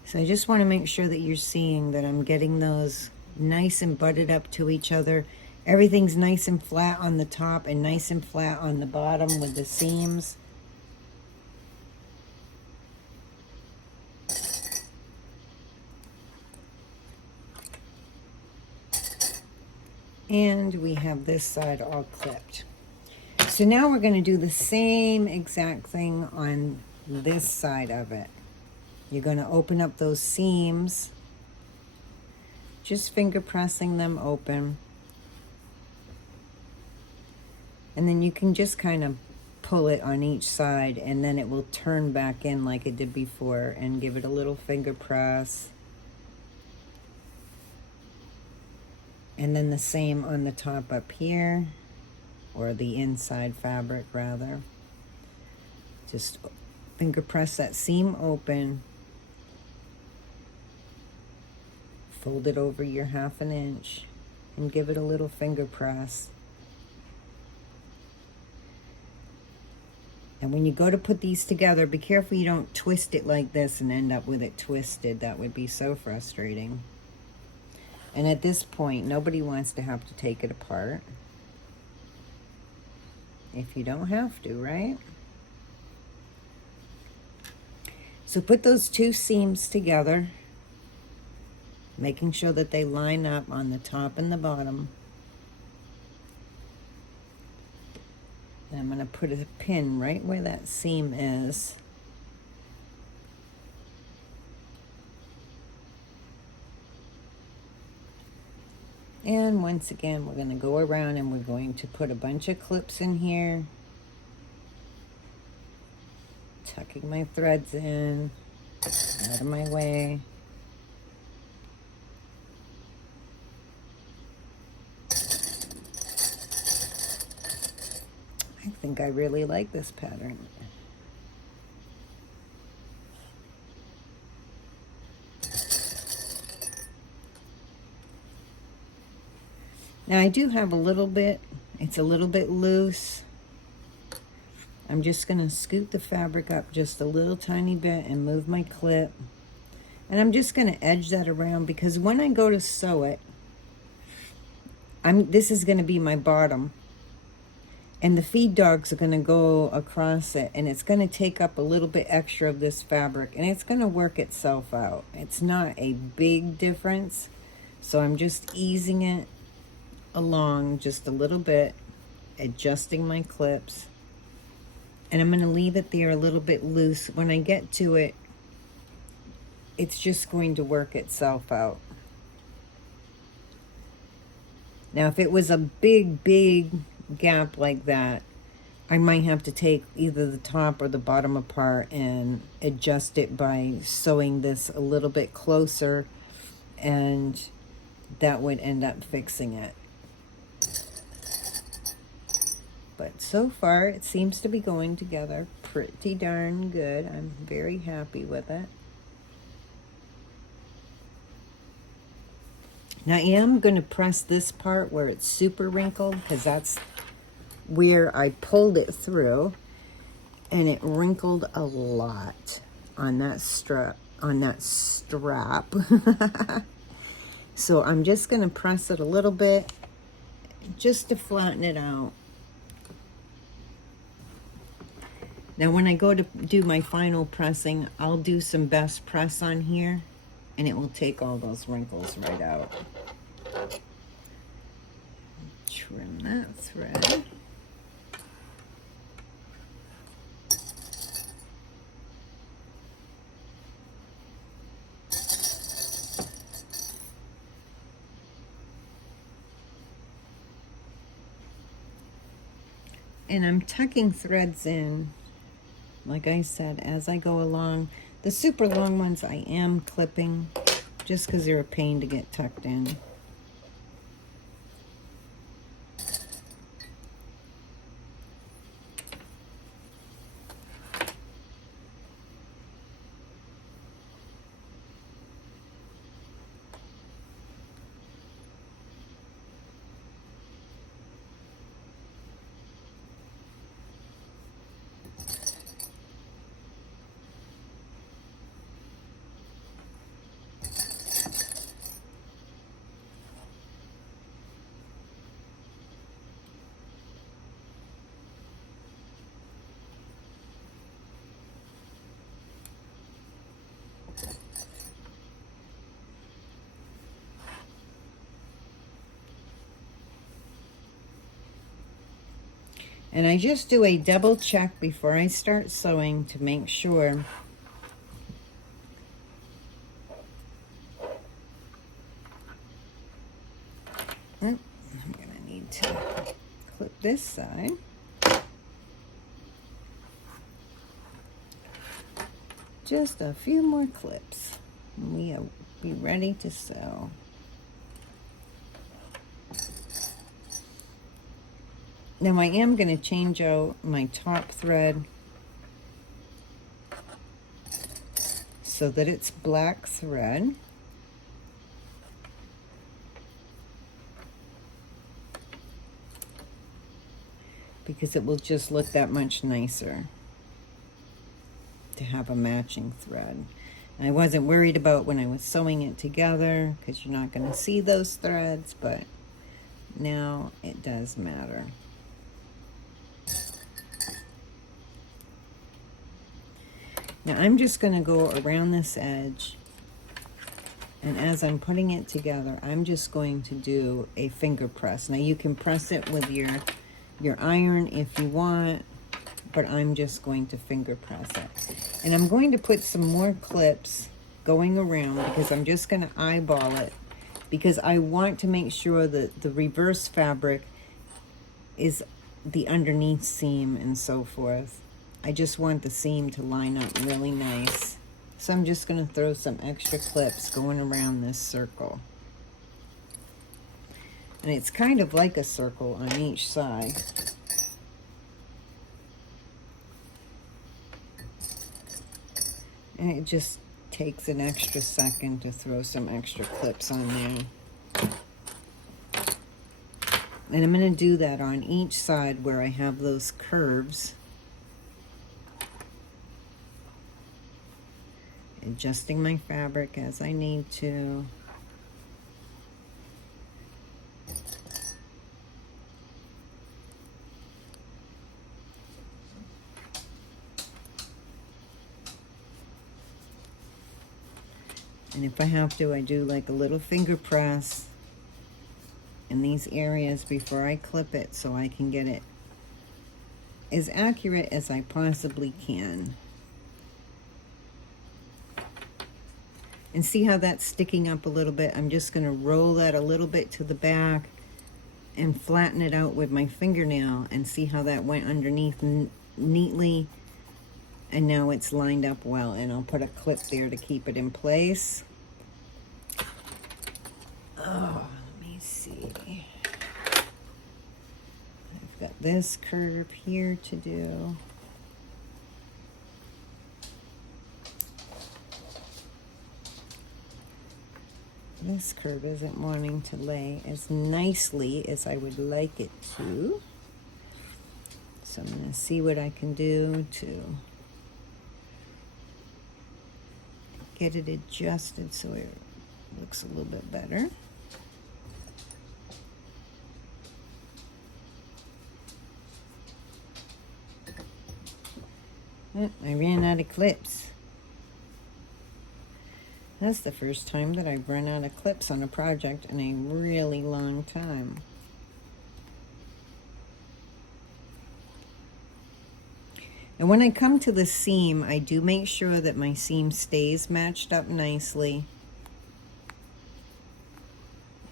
So I just want to make sure that you're seeing that I'm getting those nice and butted up to each other. Everything's nice and flat on the top and nice and flat on the bottom with the seams. And we have this side all clipped. So now we're going to do the same exact thing on this side of it. You're going to open up those seams, just finger pressing them open. And then you can just kind of pull it on each side, and then it will turn back in like it did before, and give it a little finger press. And then the same on the top up here, or the inside fabric rather. Just finger press that seam open. Fold it over your 1/2 inch and give it a little finger press. And when you go to put these together, be careful you don't twist it like this and end up with it twisted. That would be so frustrating. And at this point, nobody wants to have to take it apart. If you don't have to, right? So put those 2 seams together, making sure that they line up on the top and the bottom. And I'm going to put a pin right where that seam is. And once again, we're going to go around and we're going to put a bunch of clips in here. Tucking my threads in, out of my way. I think I really like this pattern. Now I do have a little bit It's a little bit loose. I'm just gonna scoot the fabric up just a little tiny bit and move my clip. And I'm just gonna edge that around because when I go to sew it, this is gonna be my bottom. And the feed dogs are gonna go across it, and it's gonna take up a little bit extra of this fabric, and it's gonna work itself out. It's not a big difference. So I'm just easing it along just a little bit, adjusting my clips. And I'm gonna leave it there a little bit loose. When I get to it, it's just going to work itself out. Now, if it was a big gap like that, I might have to take either the top or the bottom apart and adjust it by sewing this a little bit closer, and that would end up fixing it. But so far it seems to be going together pretty darn good. I'm very happy with it. Now I am going to press this part where it's super wrinkled, because that's where I pulled it through, and it wrinkled a lot on that strap. So I'm just going to press it a little bit just to flatten it out. Now when I go to do my final pressing, I'll do some best press on here, and it will take all those wrinkles right out. Trim that thread. And I'm tucking threads in, like I said, as I go along. The super long ones I am clipping, just because they're a pain to get tucked in. And I just do a double check before I start sewing to make sure I'm gonna need to clip this side. Just a few more clips and we'll be ready to sew. Now I am going to change out my top thread so that it's black thread. Because it will just look that much nicer to have a matching thread. And I wasn't worried about when I was sewing it together, because you're not going to see those threads, but now it does matter. Now I'm just going to go around this edge, and as I'm putting it together, I'm just going to do a finger press. Now you can press it with your iron if you want, but I'm just going to finger press it. And I'm going to put some more clips going around, because I'm just going to eyeball it, because I want to make sure that the reverse fabric is the underneath seam and so forth. I just want the seam to line up really nice. So I'm just going to throw some extra clips going around this circle. And it's kind of like a circle on each side. And it just takes an extra second to throw some extra clips on there. And I'm going to do that on each side where I have those curves. Adjusting my fabric as I need to. And if I have to, I do like a little finger press in these areas before I clip it so I can get it as accurate as I possibly can. And see how that's sticking up a little bit? I'm just going to roll that a little bit to the back and flatten it out with my fingernail and see how that went underneath neatly. And now it's lined up well, and I'll put a clip there to keep it in place. Oh, let me see. I've got this curve here to do. This curve isn't wanting to lay as nicely as I would like it to. So I'm going to see what I can do to get it adjusted so it looks a little bit better. Oh, I ran out of clips. That's the first time that I've run out of clips on a project in a really long time. And when I come to the seam, I do make sure that my seam stays matched up nicely.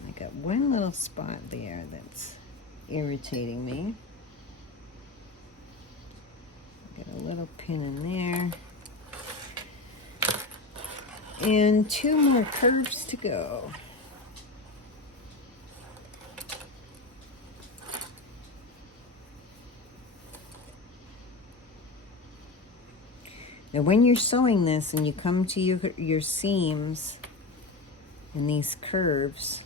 I got one little spot there that's irritating me. Get a little pin in there. And 2 more curves to go. Now when you're sewing this and you come to your seams and these curves,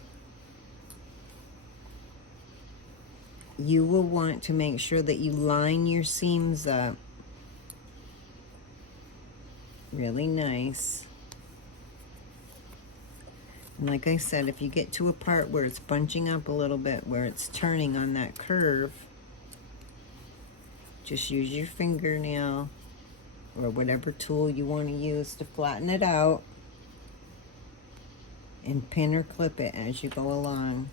you will want to make sure that you line your seams up really nice. And like I said, if you get to a part where it's bunching up a little bit, where it's turning on that curve, just use your fingernail or whatever tool you want to use to flatten it out and pin or clip it as you go along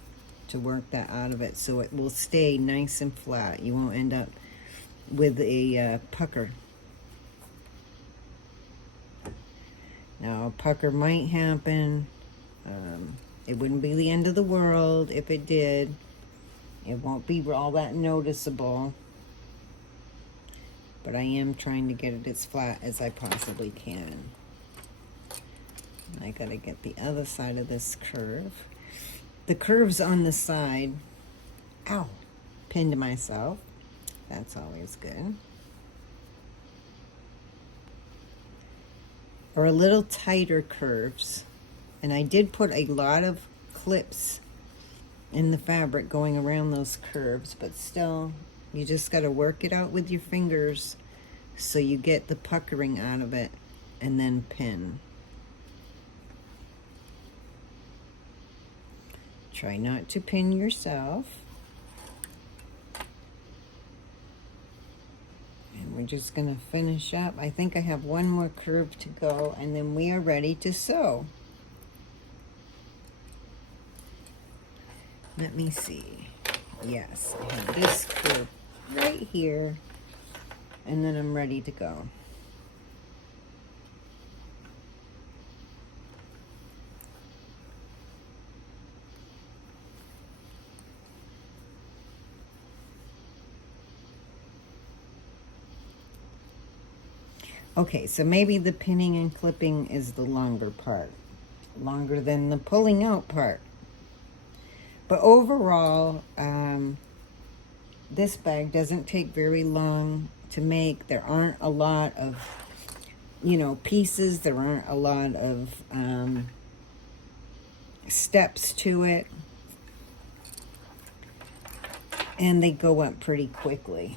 to work that out of it so it will stay nice and flat. You won't end up with a pucker. Now, a pucker might happen. It wouldn't be the end of the world if it did. It won't be all that noticeable. But I am trying to get it as flat as I possibly can. I gotta get the other side of this curve. The curves on the side, ow, pinned myself. That's always good. Are a little tighter curves. And I did put a lot of clips in the fabric going around those curves, but still, you just got to work it out with your fingers so you get the puckering out of it and then pin. Try not to pin yourself. And we're just going to finish up. I think I have one more curve to go, and then we are ready to sew. Let me see. Yes, I have this curve right here, and then I'm ready to go. Okay, so maybe the pinning and clipping is the longer part, longer than the pulling out part. But overall, this bag doesn't take very long to make. There aren't a lot of, pieces. There aren't a lot of steps to it. and they go up pretty quickly.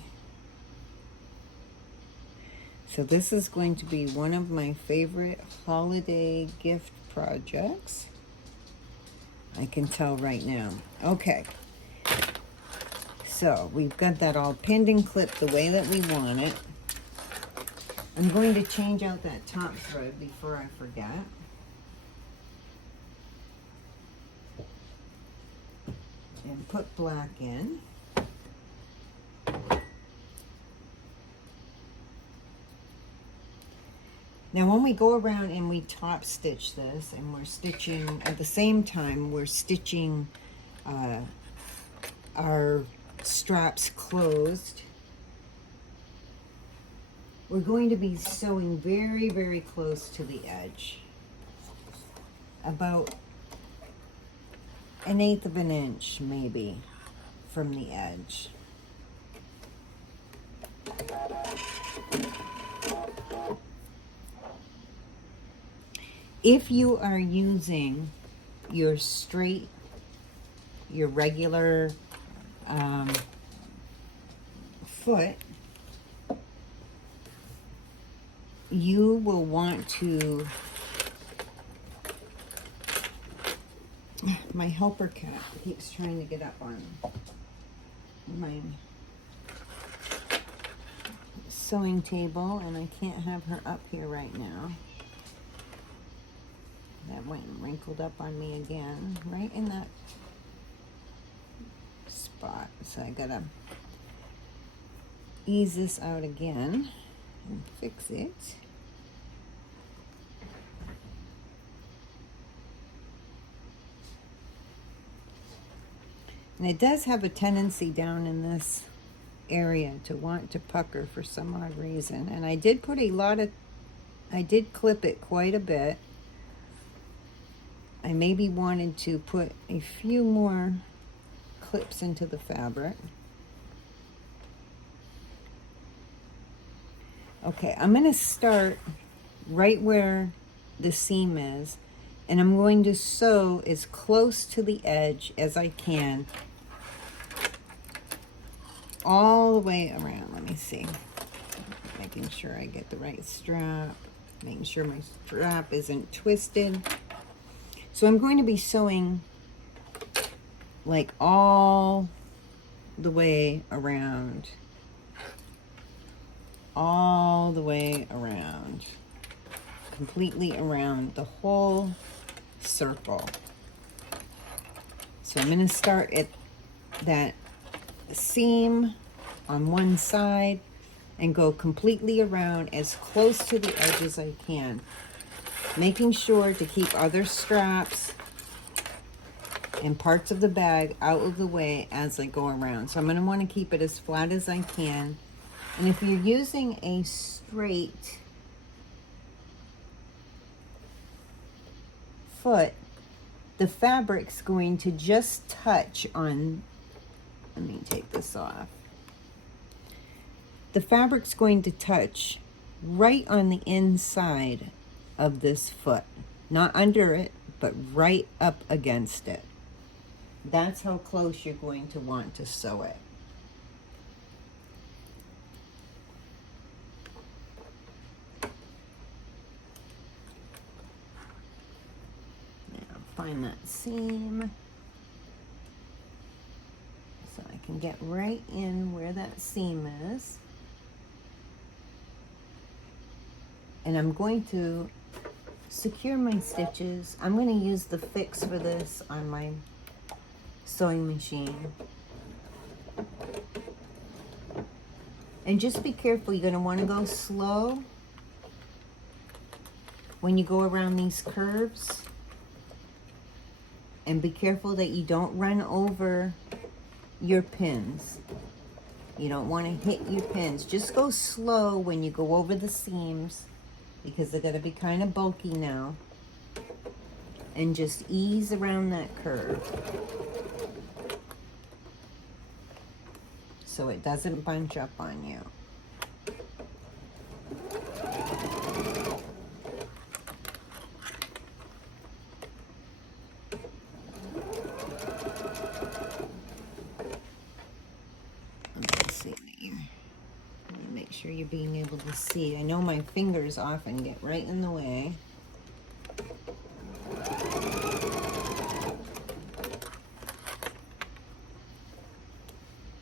So this is going to be one of my favorite holiday gift projects. I can tell right now. Okay. So we've got that all pinned and clipped the way that we want it. I'm going to change out that top thread before I forget. And put black in. Now when we go around and we top stitch this, and we're stitching, at the same time we're stitching our straps closed, we're going to be sewing very, very close to the edge. About 1/8 of an inch maybe from the edge. If you are using your straight, your regular foot, you will want to, my helper cat keeps trying to get up on my sewing table, and I can't have her up here right now. That went and wrinkled up on me again, right in that spot. So I gotta ease this out again and fix it. And it does have a tendency down in this area to want to pucker for some odd reason. And I did put I did clip it quite a bit. I maybe wanted to put a few more clips into the fabric. Okay, I'm going to start right where the seam is, and I'm going to sew as close to the edge as I can all the way around. Let me see. Making sure I get the right strap, making sure my strap isn't twisted. So I'm going to be sewing like all the way around. All the way around. Completely around the whole circle. So I'm going to start at that seam on one side and go completely around as close to the edge as I can, making sure to keep other straps and parts of the bag out of the way as I go around. So I'm going to want to keep it as flat as I can. And if you're using a straight foot, the fabric's going to just touch on, let me take this off. The fabric's going to touch right on the inside of this foot, not under it, but right up against it. That's how close you're going to want to sew it. Now find that seam so I can get right in where that seam is. And I'm going to secure my stitches. I'm going to use the fix for this on my sewing machine. And just be careful, you're going to want to go slow when you go around these curves. And be careful that you don't run over your pins. You don't want to hit your pins. Just go slow when you go over the seams, because they're going to be kind of bulky now. And just ease around that curve so it doesn't bunch up on you. Make sure you're being able to see. I know my fingers often get right in the way.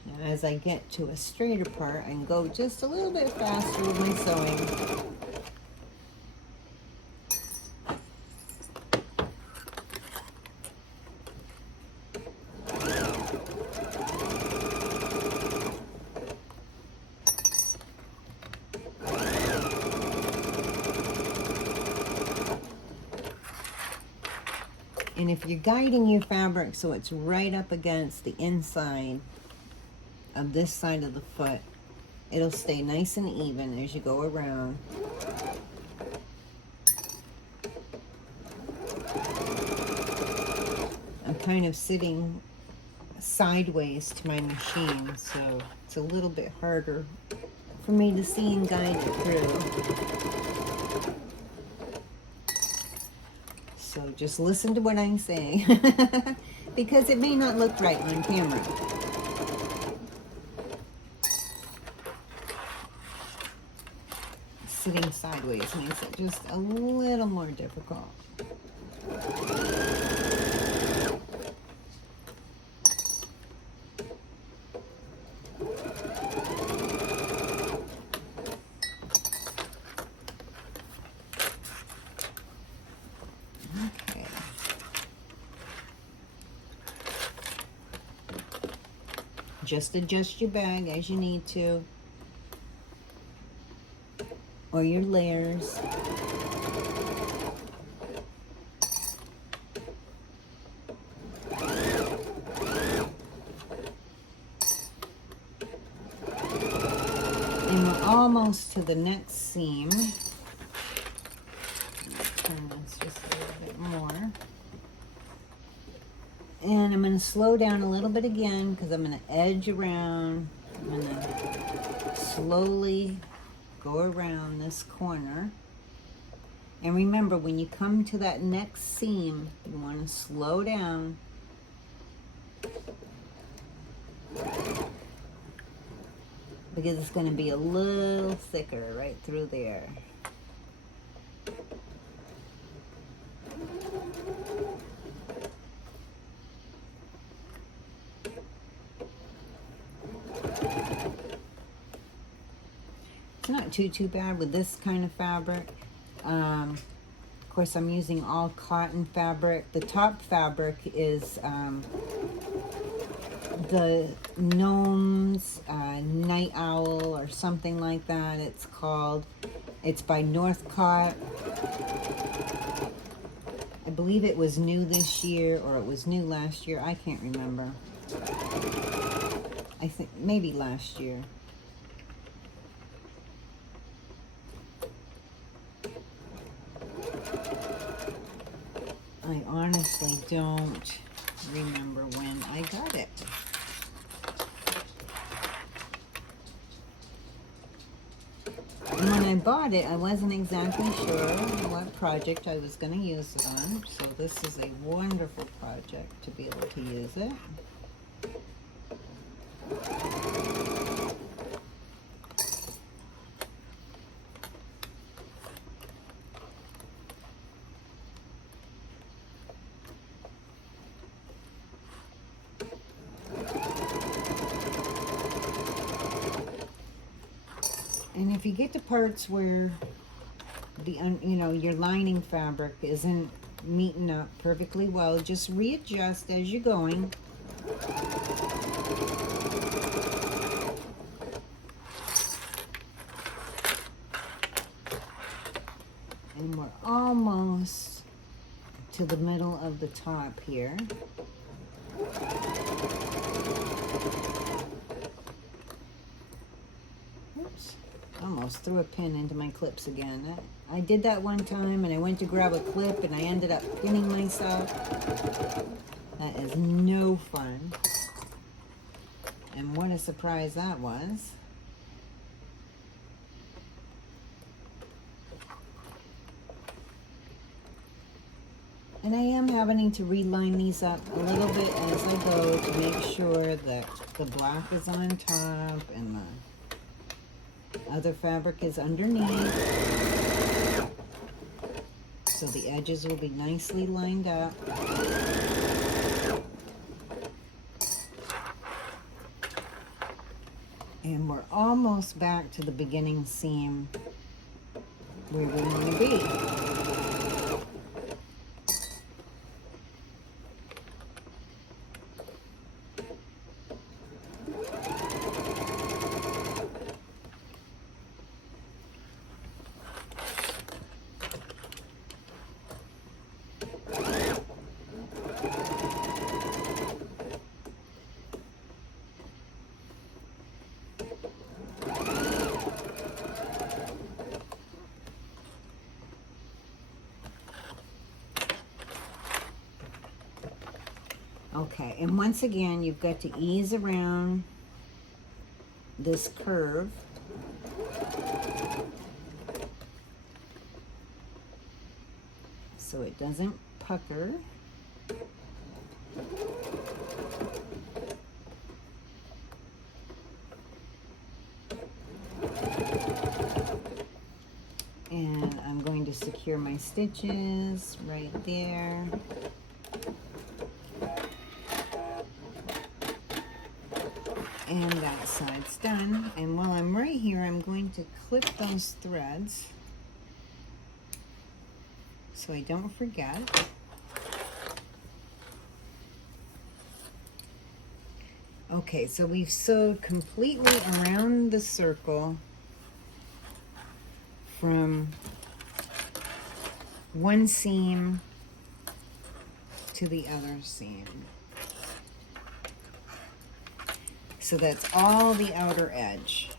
Now, as I get to a straighter part, I can go just a little bit faster with my sewing. And if you're guiding your fabric so it's right up against the inside of this side of the foot, it'll stay nice and even as you go around. I'm kind of sitting sideways to my machine, so it's a little bit harder for me to see and guide it through. So just listen to what I'm saying, because it may not look right on camera. Sitting sideways makes it just a little more difficult. Just adjust your bag as you need to, or your layers. And we're almost to the next seam. Turn this just a little bit more. And I'm going to slow down a little bit again because I'm going to edge around. I'm going to slowly go around this corner. And remember, when you come to that next seam, you want to slow down. Because it's going to be a little thicker right through there. It's not too bad with this kind of fabric. Of course, I'm using all cotton fabric. The top fabric is the Gnome's Night Owl or something like that it's called. It's by Northcott. I believe it was new this year or it was new last year. I can't remember. I think maybe last year. I honestly don't remember when I got it. And when I bought it, I wasn't exactly sure what project I was going to use it on. So this is a wonderful project to be able to use it. And if you get to parts where the your lining fabric isn't meeting up perfectly well, just readjust as you're going. And we're almost to the middle of the top here. Oops. Almost threw a pin into my clips again. I did that one time and I went to grab a clip and I ended up pinning myself. That is no fun. And what a surprise that was. And I am having to reline these up a little bit as I go to make sure that the black is on top and the other fabric is underneath. So the edges will be nicely lined up. And we're almost back to the beginning seam where we want to be. Okay, and once again, you've got to ease around this curve. So it doesn't pucker. And I'm going to secure my stitches right there. And that side's done. And while I'm right here, I'm going to clip those threads so I don't forget. Okay, so we've sewed completely around the circle from one seam to the other seam. So that's all the outer edge.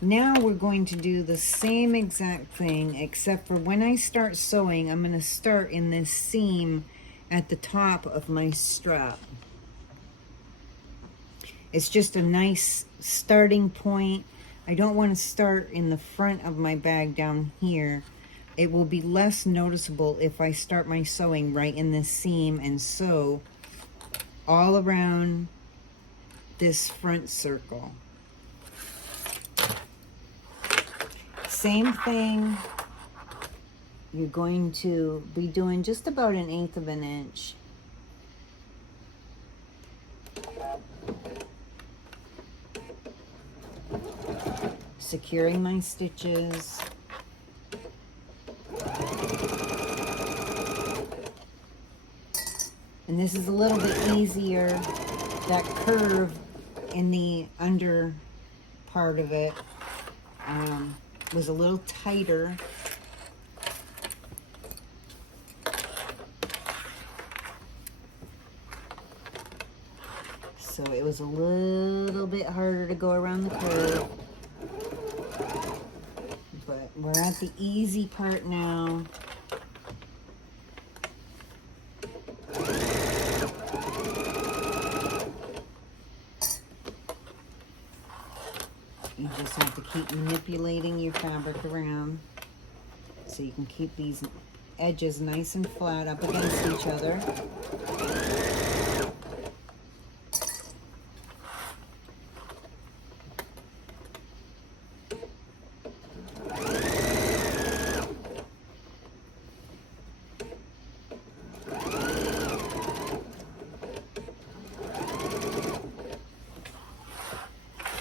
Now we're going to do the same exact thing, except for when I start sewing, I'm going to start in this seam at the top of my strap. It's just a nice starting point. I don't want to start in the front of my bag down here. It will be less noticeable if I start my sewing right in this seam and sew all around this front circle. Same thing, you're going to be doing just about 1/8 of an inch. Securing my stitches. And this is a little bit easier. That curve in the under part of it was a little tighter. So it was a little bit harder to go around the curve. But we're at the easy part now. You just have to keep manipulating your fabric around so you can keep these edges nice and flat up against each other.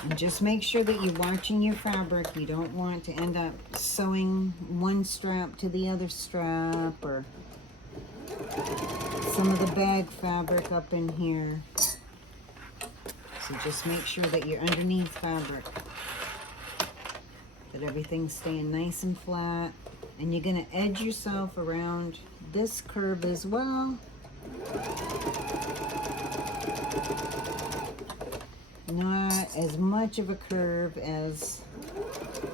And just make sure that you're watching your fabric. You don't want to end up sewing one strap to the other strap or some of the bag fabric up in here. So just make sure that your underneath fabric, that everything's staying nice and flat. And you're going to edge yourself around this curve as well. Not as much of a curve as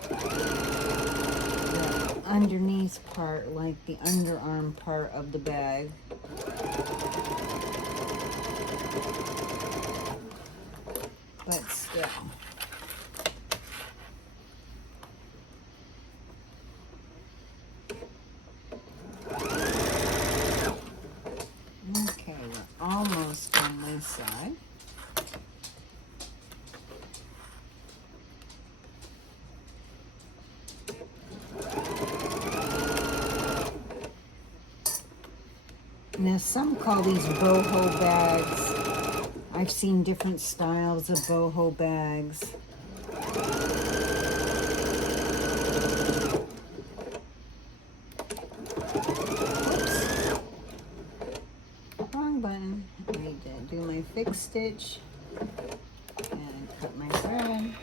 the underneath part, like the underarm part of the bag. But still. Okay, we're almost on this side. Now some call these boho bags. I've seen different styles of boho bags. Oops. Wrong button. I need to do my fixed stitch and cut my thread.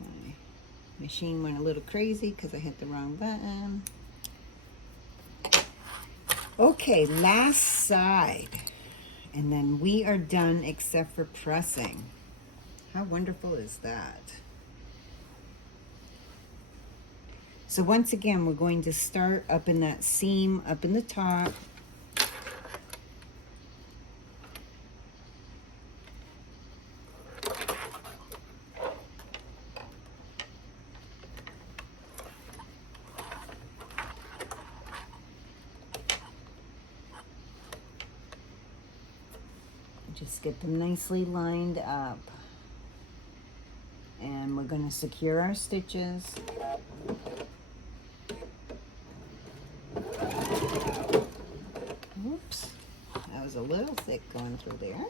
My machine went a little crazy because I hit the wrong button. Okay, last side. And then we are done except for pressing. How wonderful is that? So once again, we're going to start up in that seam up in the top. Just get them nicely lined up. And we're going to secure our stitches. Oops, that was a little thick going through there.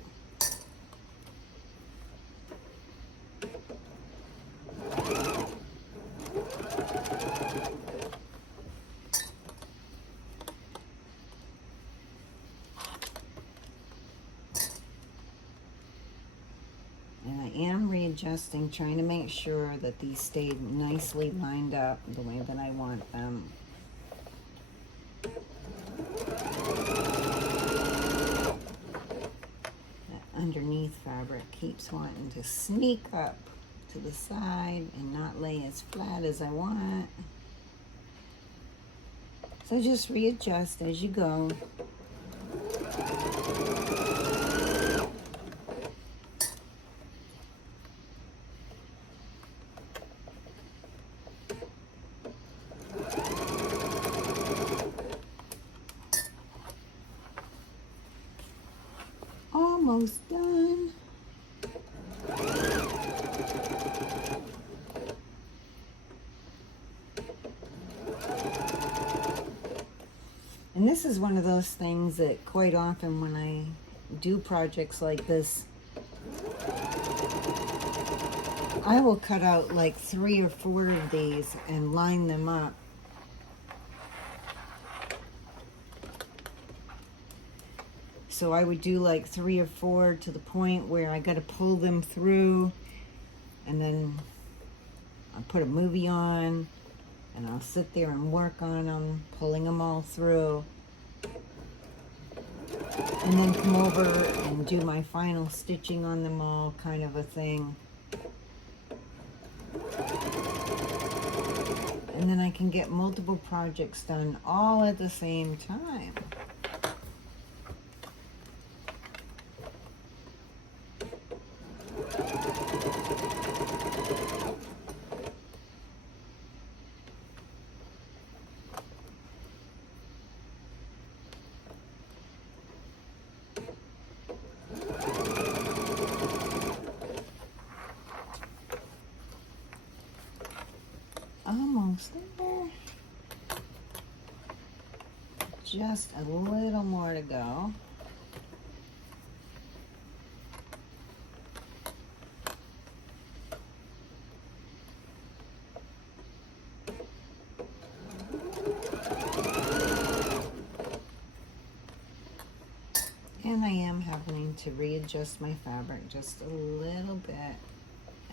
And I am readjusting, trying to make sure that these stay nicely lined up the way that I want them. That underneath fabric keeps wanting to sneak up to the side and not lay as flat as I want. So just readjust as you go. Almost done. And this is one of those things that quite often when I do projects like this, I will cut out like 3 or 4 of these and line them up. So I would do like 3 or 4 to the point where I got to pull them through, and then I'll put a movie on and I'll sit there and work on them, pulling them all through, and then come over and do my final stitching on them all, kind of a thing. And then I can get multiple projects done all at the same time. Almost there. Just a little more to go. And I am having to readjust my fabric just a little bit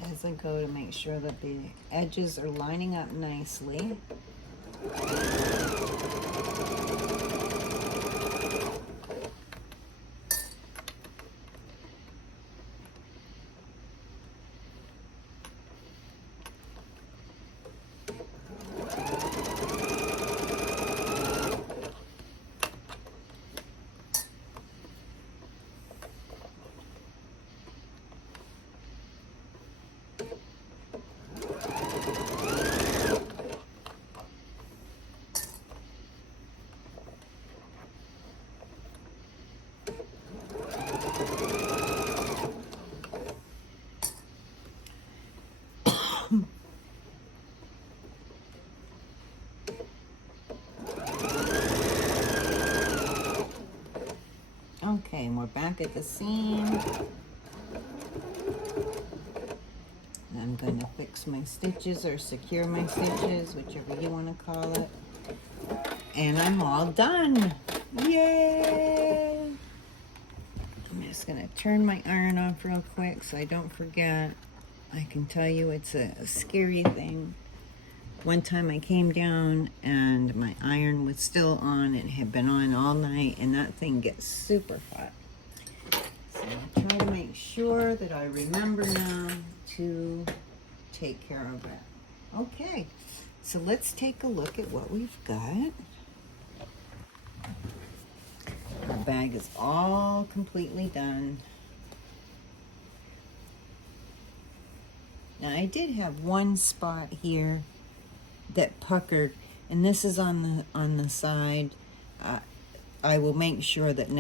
as I go to make sure that the edges are lining up nicely. we're back at the seam. And I'm going to fix my stitches or secure my stitches, whichever you want to call it. And I'm all done. Yay! I'm just going to turn my iron off real quick so I don't forget. I can tell you it's a scary thing. One time I came down and my iron was still on. It had been on all night, and that thing gets super hot. So I'll try to make sure that I remember now to take care of it. Okay, so let's take a look at what we've got. Our bag is all completely done. Now I did have one spot here that puckered, and this is on the side. I will make sure that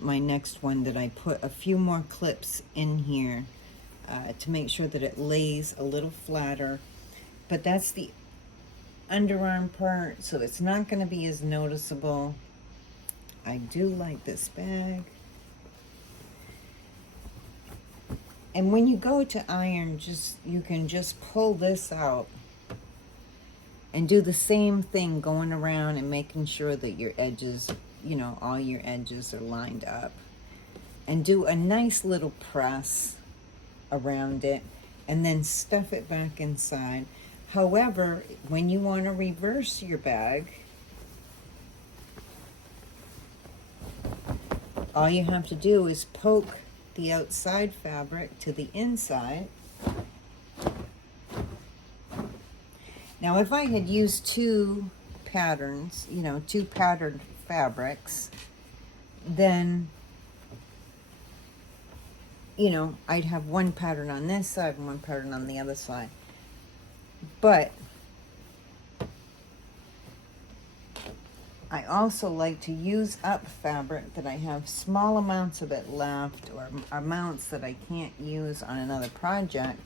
my next one that I put a few more clips in here to make sure that it lays a little flatter. But that's the underarm part, so it's not going to be as noticeable. I do like this bag. And when you go to iron, you can just pull this out and do the same thing, going around and making sure that your edges, all your edges are lined up. And do a nice little press around it and then stuff it back inside. However, when you want to reverse your bag, all you have to do is poke the outside fabric to the inside. Now, if I had used two patterns, two patterned fabrics, then, I'd have one pattern on this side and one pattern on the other side. But I also like to use up fabric that I have small amounts of it left, or amounts that I can't use on another project,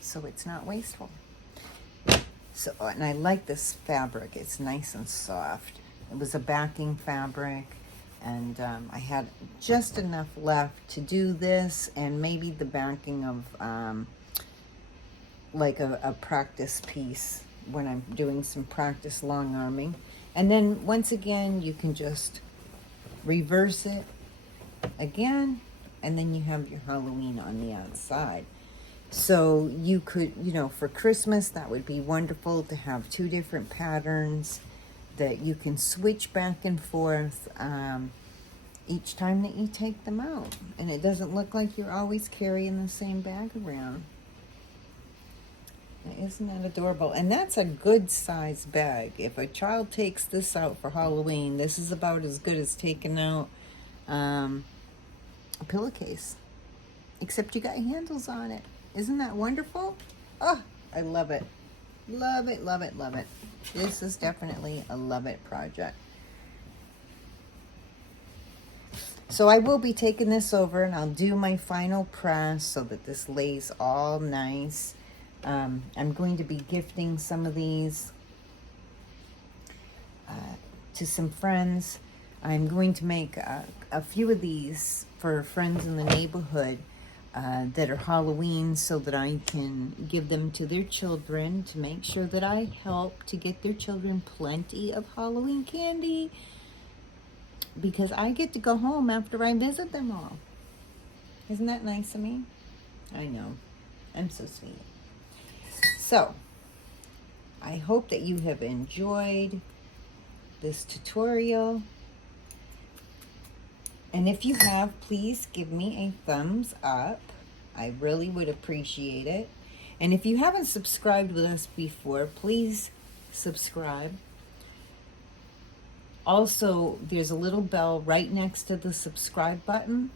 so it's not wasteful. So, and I like this fabric. It's nice and soft. It was a backing fabric, and I had just enough left to do this, and maybe the backing of like a practice piece when I'm doing some practice long arming. And then once again, you can just reverse it again, and then you have your Halloween on the outside. So you could, for Christmas, that would be wonderful to have two different patterns that you can switch back and forth each time that you take them out. And it doesn't look like you're always carrying the same bag around. Isn't that adorable? And that's a good size bag. If a child takes this out for Halloween, this is about as good as taking out a pillowcase. Except you got handles on it. Isn't that wonderful? Oh, I love it. Love it, love it, love it. This is definitely a love it project. So I will be taking this over, and I'll do my final press so that this lays all nice. I'm going to be gifting some of these to some friends. I'm going to make a few of these for friends in the neighborhood that are Halloween, so that I can give them to their children to make sure that I help to get their children plenty of Halloween candy, because I get to go home after I visit them all. Isn't that nice of me? I know. I'm so sweet. So, I hope that you have enjoyed this tutorial. And if you have, please give me a thumbs up. I really would appreciate it. And if you haven't subscribed with us before, please subscribe. Also, there's a little bell right next to the subscribe button,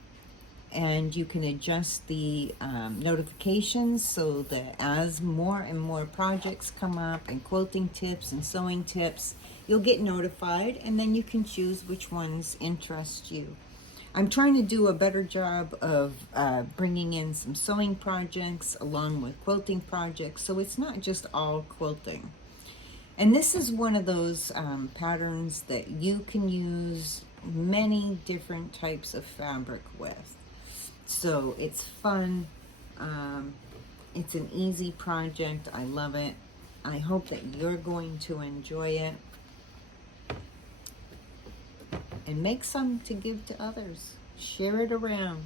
and you can adjust the notifications so that as more and more projects come up, and quilting tips and sewing tips, you'll get notified, and then you can choose which ones interest you. I'm trying to do a better job of bringing in some sewing projects along with quilting projects, so it's not just all quilting. And this is one of those patterns that you can use many different types of fabric with. So it's fun. It's an easy project. I love it. I hope that you're going to enjoy it. And make some to give to others. Share it around.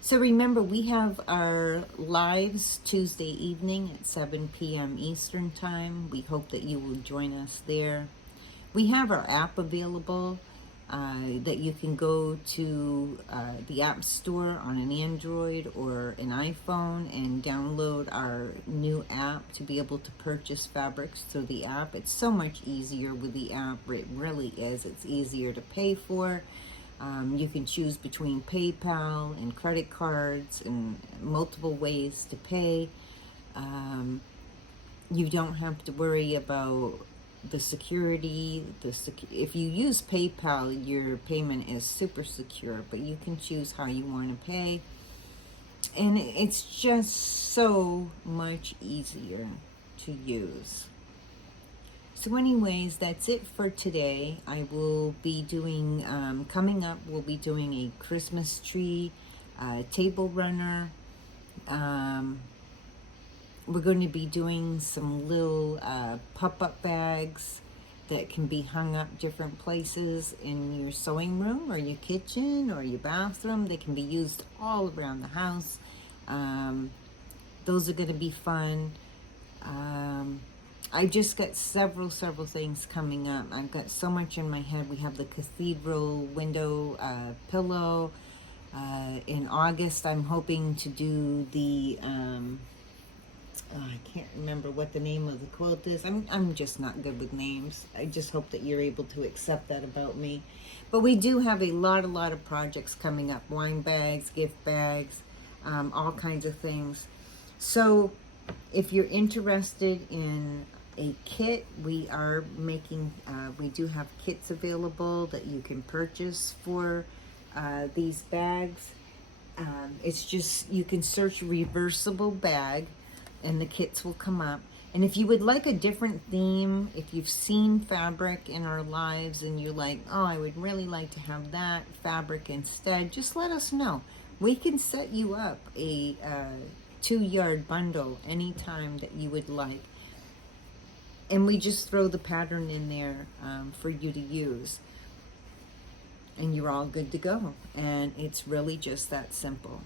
So remember, we have our lives Tuesday evening at 7 p.m. Eastern Time. We hope that you will join us there. We have our app available that you can go to the App Store on an Android or an iPhone and download our new app to be able to purchase fabrics through the app. It's so much easier with the app. It really is. It's easier to pay for. You can choose between PayPal and credit cards and multiple ways to pay. You don't have to worry about the security. If you use PayPal, your payment is super secure, but you can choose how you want to pay. And it's just so much easier to use. So anyways, that's it for today. I will be doing, coming up, we'll be doing a Christmas tree table runner. We're going to be doing some little pop-up bags that can be hung up different places in your sewing room or your kitchen or your bathroom. They can be used all around the house. Those are going to be fun. I've just got several things coming up. I've got so much in my head. We have the cathedral window pillow. In August, I'm hoping to do the, I can't remember what the name of the quilt is. I'm just not good with names. I just hope that you're able to accept that about me. But we do have a lot of projects coming up. Wine bags, gift bags, all kinds of things. So if you're interested in a kit, we are making, we do have kits available that you can purchase for these bags. It's just, you can search Reversible Bag and the kits will come up. And if you would like a different theme, if you've seen fabric in our lives and you're like, oh, I would really like to have that fabric instead, just let us know. We can set you up a 2-yard bundle anytime that you would like. And we just throw the pattern in there for you to use. And you're all good to go. And it's really just that simple.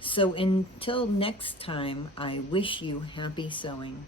So until next time, I wish you happy sewing.